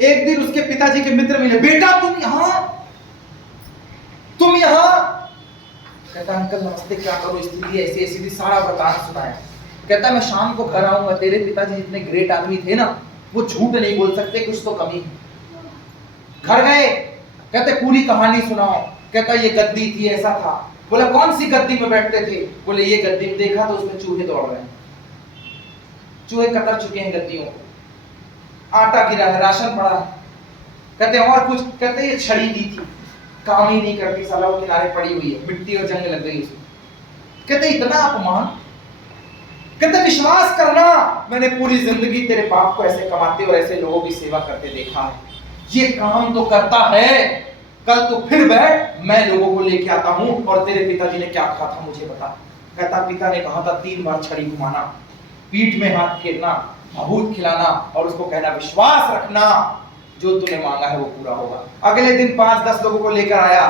एक दिन उसके पिताजी के मित्र मिले। बेटा तुम यहाँ? कहता अंकल नमस्ते, क्या करो, स्थिति ऐसी ऐसी थी, सारा वृतांत सुनाया। कहता मैं शाम को घर आऊंगा, तेरे पिताजी जितने ग्रेट आदमी थे ना, वो झूठ नहीं बोल सकते, कुछ तो कमी है। घर गए, कहते पूरी कहानी सुनाओ। कहता ये गद्दी थी, ऐसा था। बोला कौन सी गद्दी में बैठते थे? बोले ये गद्दी में देखा तो उसमें चूहे दौड़ रहे हैं, चूहे कतर चुके हैं गद्दियों को, आटा गिरा है, राशन पड़ा है। कहते और कुछ? कहते ये छड़ी दी थी, काम ही नहीं करती, साला वो किनारे पड़ी हुई है, मिट्टी और जंग लग गई उसमें। कहते इतना अपमान? कहते विश्वास करना, मैंने पूरी जिंदगी तेरे बाप को ऐसे कमाते और ऐसे लोगों की सेवा करते देखा है, ये काम तो करता है। कल तो फिर बैठ, मैं लोगों को लेके आता हूं। और तेरे पिताजी ने क्या कहा था मुझे बता। कहता पिता ने कहा था 3 बार छड़ी घुमाना, पीठ में हाथ फेरना, भभूत खिलाना और उसको कहना विश्वास रखना, जो तूने मांगा है वो पूरा होगा। अगले दिन 5-10 लोगों को लेकर आया,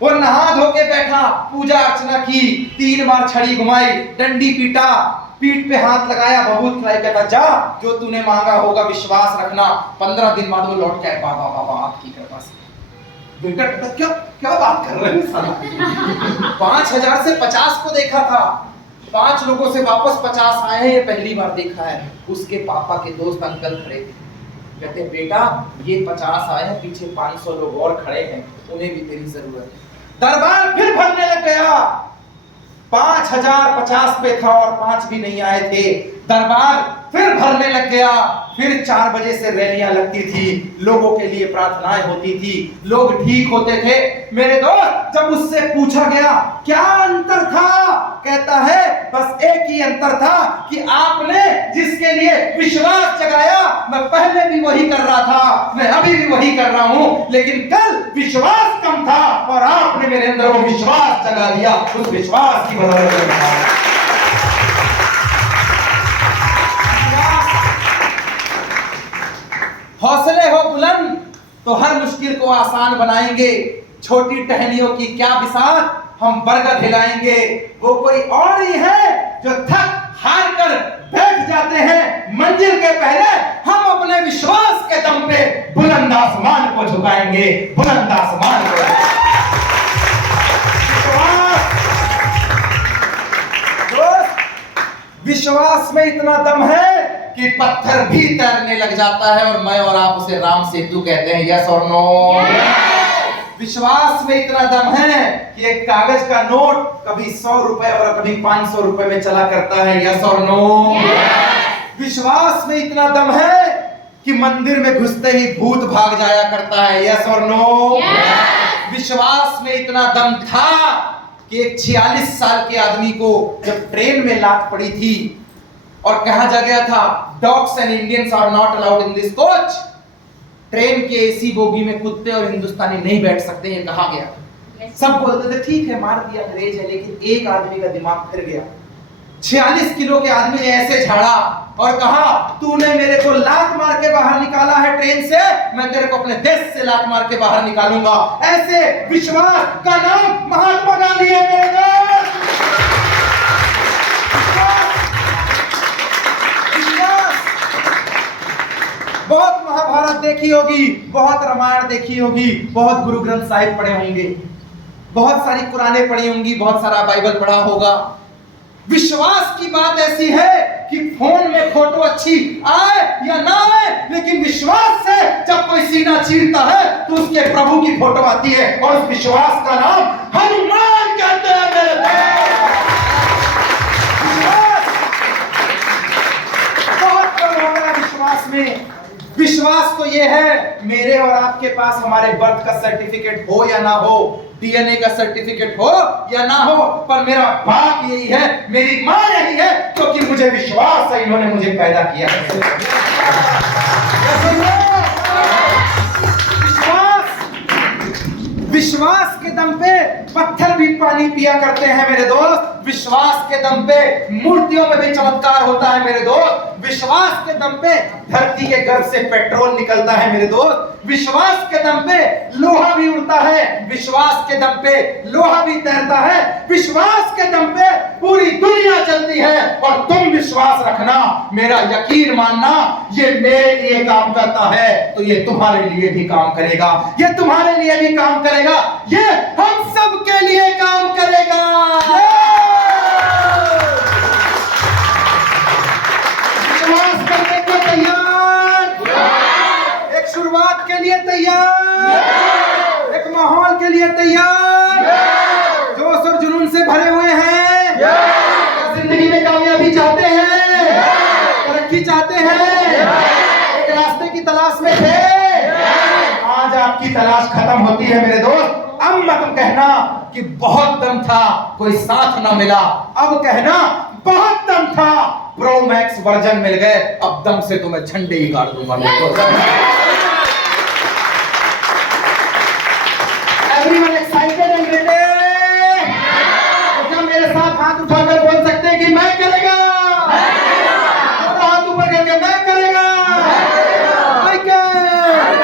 वो नहा धो के बैठा, पूजा अर्चना की, 3 बार छड़ी घुमाई, डंडी पीटा, पीठ पे हाथ लगाया, भभूत खिलाई। कहता जा, जो तूने मांगा होगा विश्वास रखना। 15 दिन बाद वो लौट के आए, बाबा बाबा आपकी कृपा से। बेटा क्या क्या बात कर रहे हैं साला? 5000 से 50 को देखा था, 5 लोगों से वापस 50 आए हैं, ये पहली बार देखा है। उसके पापा के दोस्त अंकल खड़े थे, कहते बेटा ये 50 आए हैं, पीछे 500 लोग और खड़े हैं, उन्हें भी तेरी जरूरत है। दरबार फिर भरने लग गया। 5000 50 पे था और 5 भी नहीं आए थे। दरबार फिर भरने लग गया। फिर 4 बजे से रैलियां लगती थी, लोगों के लिए प्रार्थनाएं होती थी, लोग ठीक होते थे। मेरे दोस्त, जब उससे पूछा गया क्या अंतर था, कहता है बस एक ही अंतर था कि आपने जिसके लिए विश्वास जगाया, मैं पहले भी वही कर रहा था, मैं अभी भी वही कर रहा हूं, लेकिन कल विश्वास कम था और आपने मेरे अंदर वो विश्वास जगा दिया। उस विश्वास की बदौलत हौसले हो बुलंद तो हर मुश्किल को आसान बनाएंगे। छोटी टहनियों की क्या बिसात, हम बरगद हिलाएंगे। वो कोई और ही है जो थक हार कर बैठ जाते हैं, मंजिल के पहले हम अपने विश्वास के दम पे बुलंद आसमान को झुकाएंगे, बुलंद आसमान को। विश्वास में इतना दम है कि पत्थर भी तैरने लग जाता है और मैं और आप उसे राम सेतु कहते हैं। यस और नो? विश्वास में इतना दम है कि एक कागज का नोट कभी 100 रुपए और कभी 500 रुपए में चला करता है। यस और नो? विश्वास में इतना दम है कि मंदिर में घुसते ही भूत भाग जाया करता है। यस और नो? विश्वास में इतना दम था कि एक 46 साल के आदमी को जब ट्रेन में लात पड़ी थी और कहा जा गया था dogs and Indians are not allowed in this coach, train के एसी बोगी में कुत्ते और हिंदुस्तानी नहीं बैठ सकते, ये कहा गया। सब बोलते थे ठीक है मार दिया अंग्रेज है, लेकिन एक आदमी का दिमाग फिर गया। 46 किलो के आदमी ने ऐसे झाड़ा और कहा, तूने मेरे को लात मार के बाहर निकाला है ट्रेन से, मैं तेरे को अपने देश से लात मार के बाहर निकालूंगा। ऐसे विश्वास का नाम महात्मा गांधी है मेरे दोस्त। बहुत महाभारत देखी होगी, बहुत रामायण देखी होगी, बहुत गुरु ग्रंथ साहिब पढ़े होंगे, बहुत सारी कुरानें पढ़ी होंगी, बहुत सारा बाइबल पढ़ा होगा। विश्वास की बात ऐसी है कि फोन में फोटो अच्छी आए या ना आए, लेकिन विश्वास से जब कोई सीना चीरता है तो उसके प्रभु की फोटो आती है, और उस विश्वास का नाम हनुमान कहते हैं मेरे बहुत कम है विश्वास में। विश्वास तो ये है, मेरे और आपके पास हमारे बर्थ का सर्टिफिकेट हो या ना हो, डीएनए का सर्टिफिकेट हो या ना हो, पर मेरा बाप यही है, मेरी माँ यही है, क्योंकि मुझे विश्वास है इन्होंने मुझे पैदा किया है। विश्वास के दम पे पत्थर भी पानी पिया करते हैं मेरे दोस्त। विश्वास के दम पे मूर्तियों में भी चमत्कार होता है मेरे दोस्त। विश्वास के दम पे धरती के गर्भ से पेट्रोल निकलता है मेरे दोस्त। विश्वास के दम पे लोहा भी उड़ता है, विश्वास के दम पे लोहा भी तैरता है, विश्वास के दम पे पूरी दुनिया चलती है। और तुम विश्वास रखना, मेरा यकीन मानना, ये मेरे लिए काम करता है तो ये तुम्हारे लिए भी काम करेगा, ये तुम्हारे लिए भी काम करेगा, ये हम सब के लिए काम करेगा। विश्वास करने को तैयार, एक शुरुआत के लिए तैयार, एक माहौल के लिए तैयार, जोश और जुनून से भरे हुए हैं, जिंदगी में कामयाबी चाहते हैं, तरक्की चाहते हैं, एक रास्ते की तलाश में थे, आज आपकी तलाश खत्म होती है मेरे दोस्त। अब मत कहना कि बहुत दम था कोई साथ ना मिला, अब कहना बहुत दम था प्रो मैक्स वर्जन मिल गए, अब दम से तुम्हें झंडे ही गाड़ दूंगा मेरे दोस्त। Everyone excited and ready? तो क्या मेरे साथ हाथ उठाकर बोल सकते हैं कि मैं करेगा? हाथ ऊपर करके मैं करेगा? I can.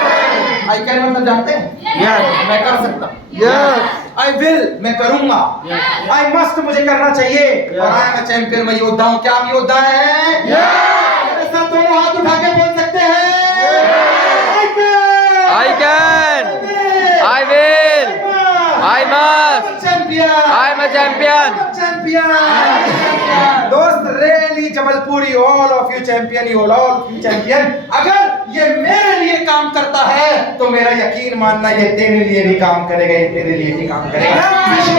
I can मतलब जानते हैं? Yes. मैं कर सकता। Yes. I will, मैं करूंगा। I must, मुझे करना चाहिए। और I am a champion, मैं योद्धा हूँ। क्या आप योद्धा हैं? मेरे साथ दोनों हाथ उठा के बोल सकते हैं? I can. I will. I must. Champion. I am a champion. Champion. दोस्त really जबलपुरी, all of you champion, you all of you champion। अगर ये मेरे लिए काम करता है तो मेरा यकीन मानना ये तेरे लिए भी काम करेगा, ये तेरे लिए भी काम करेगा। विश्व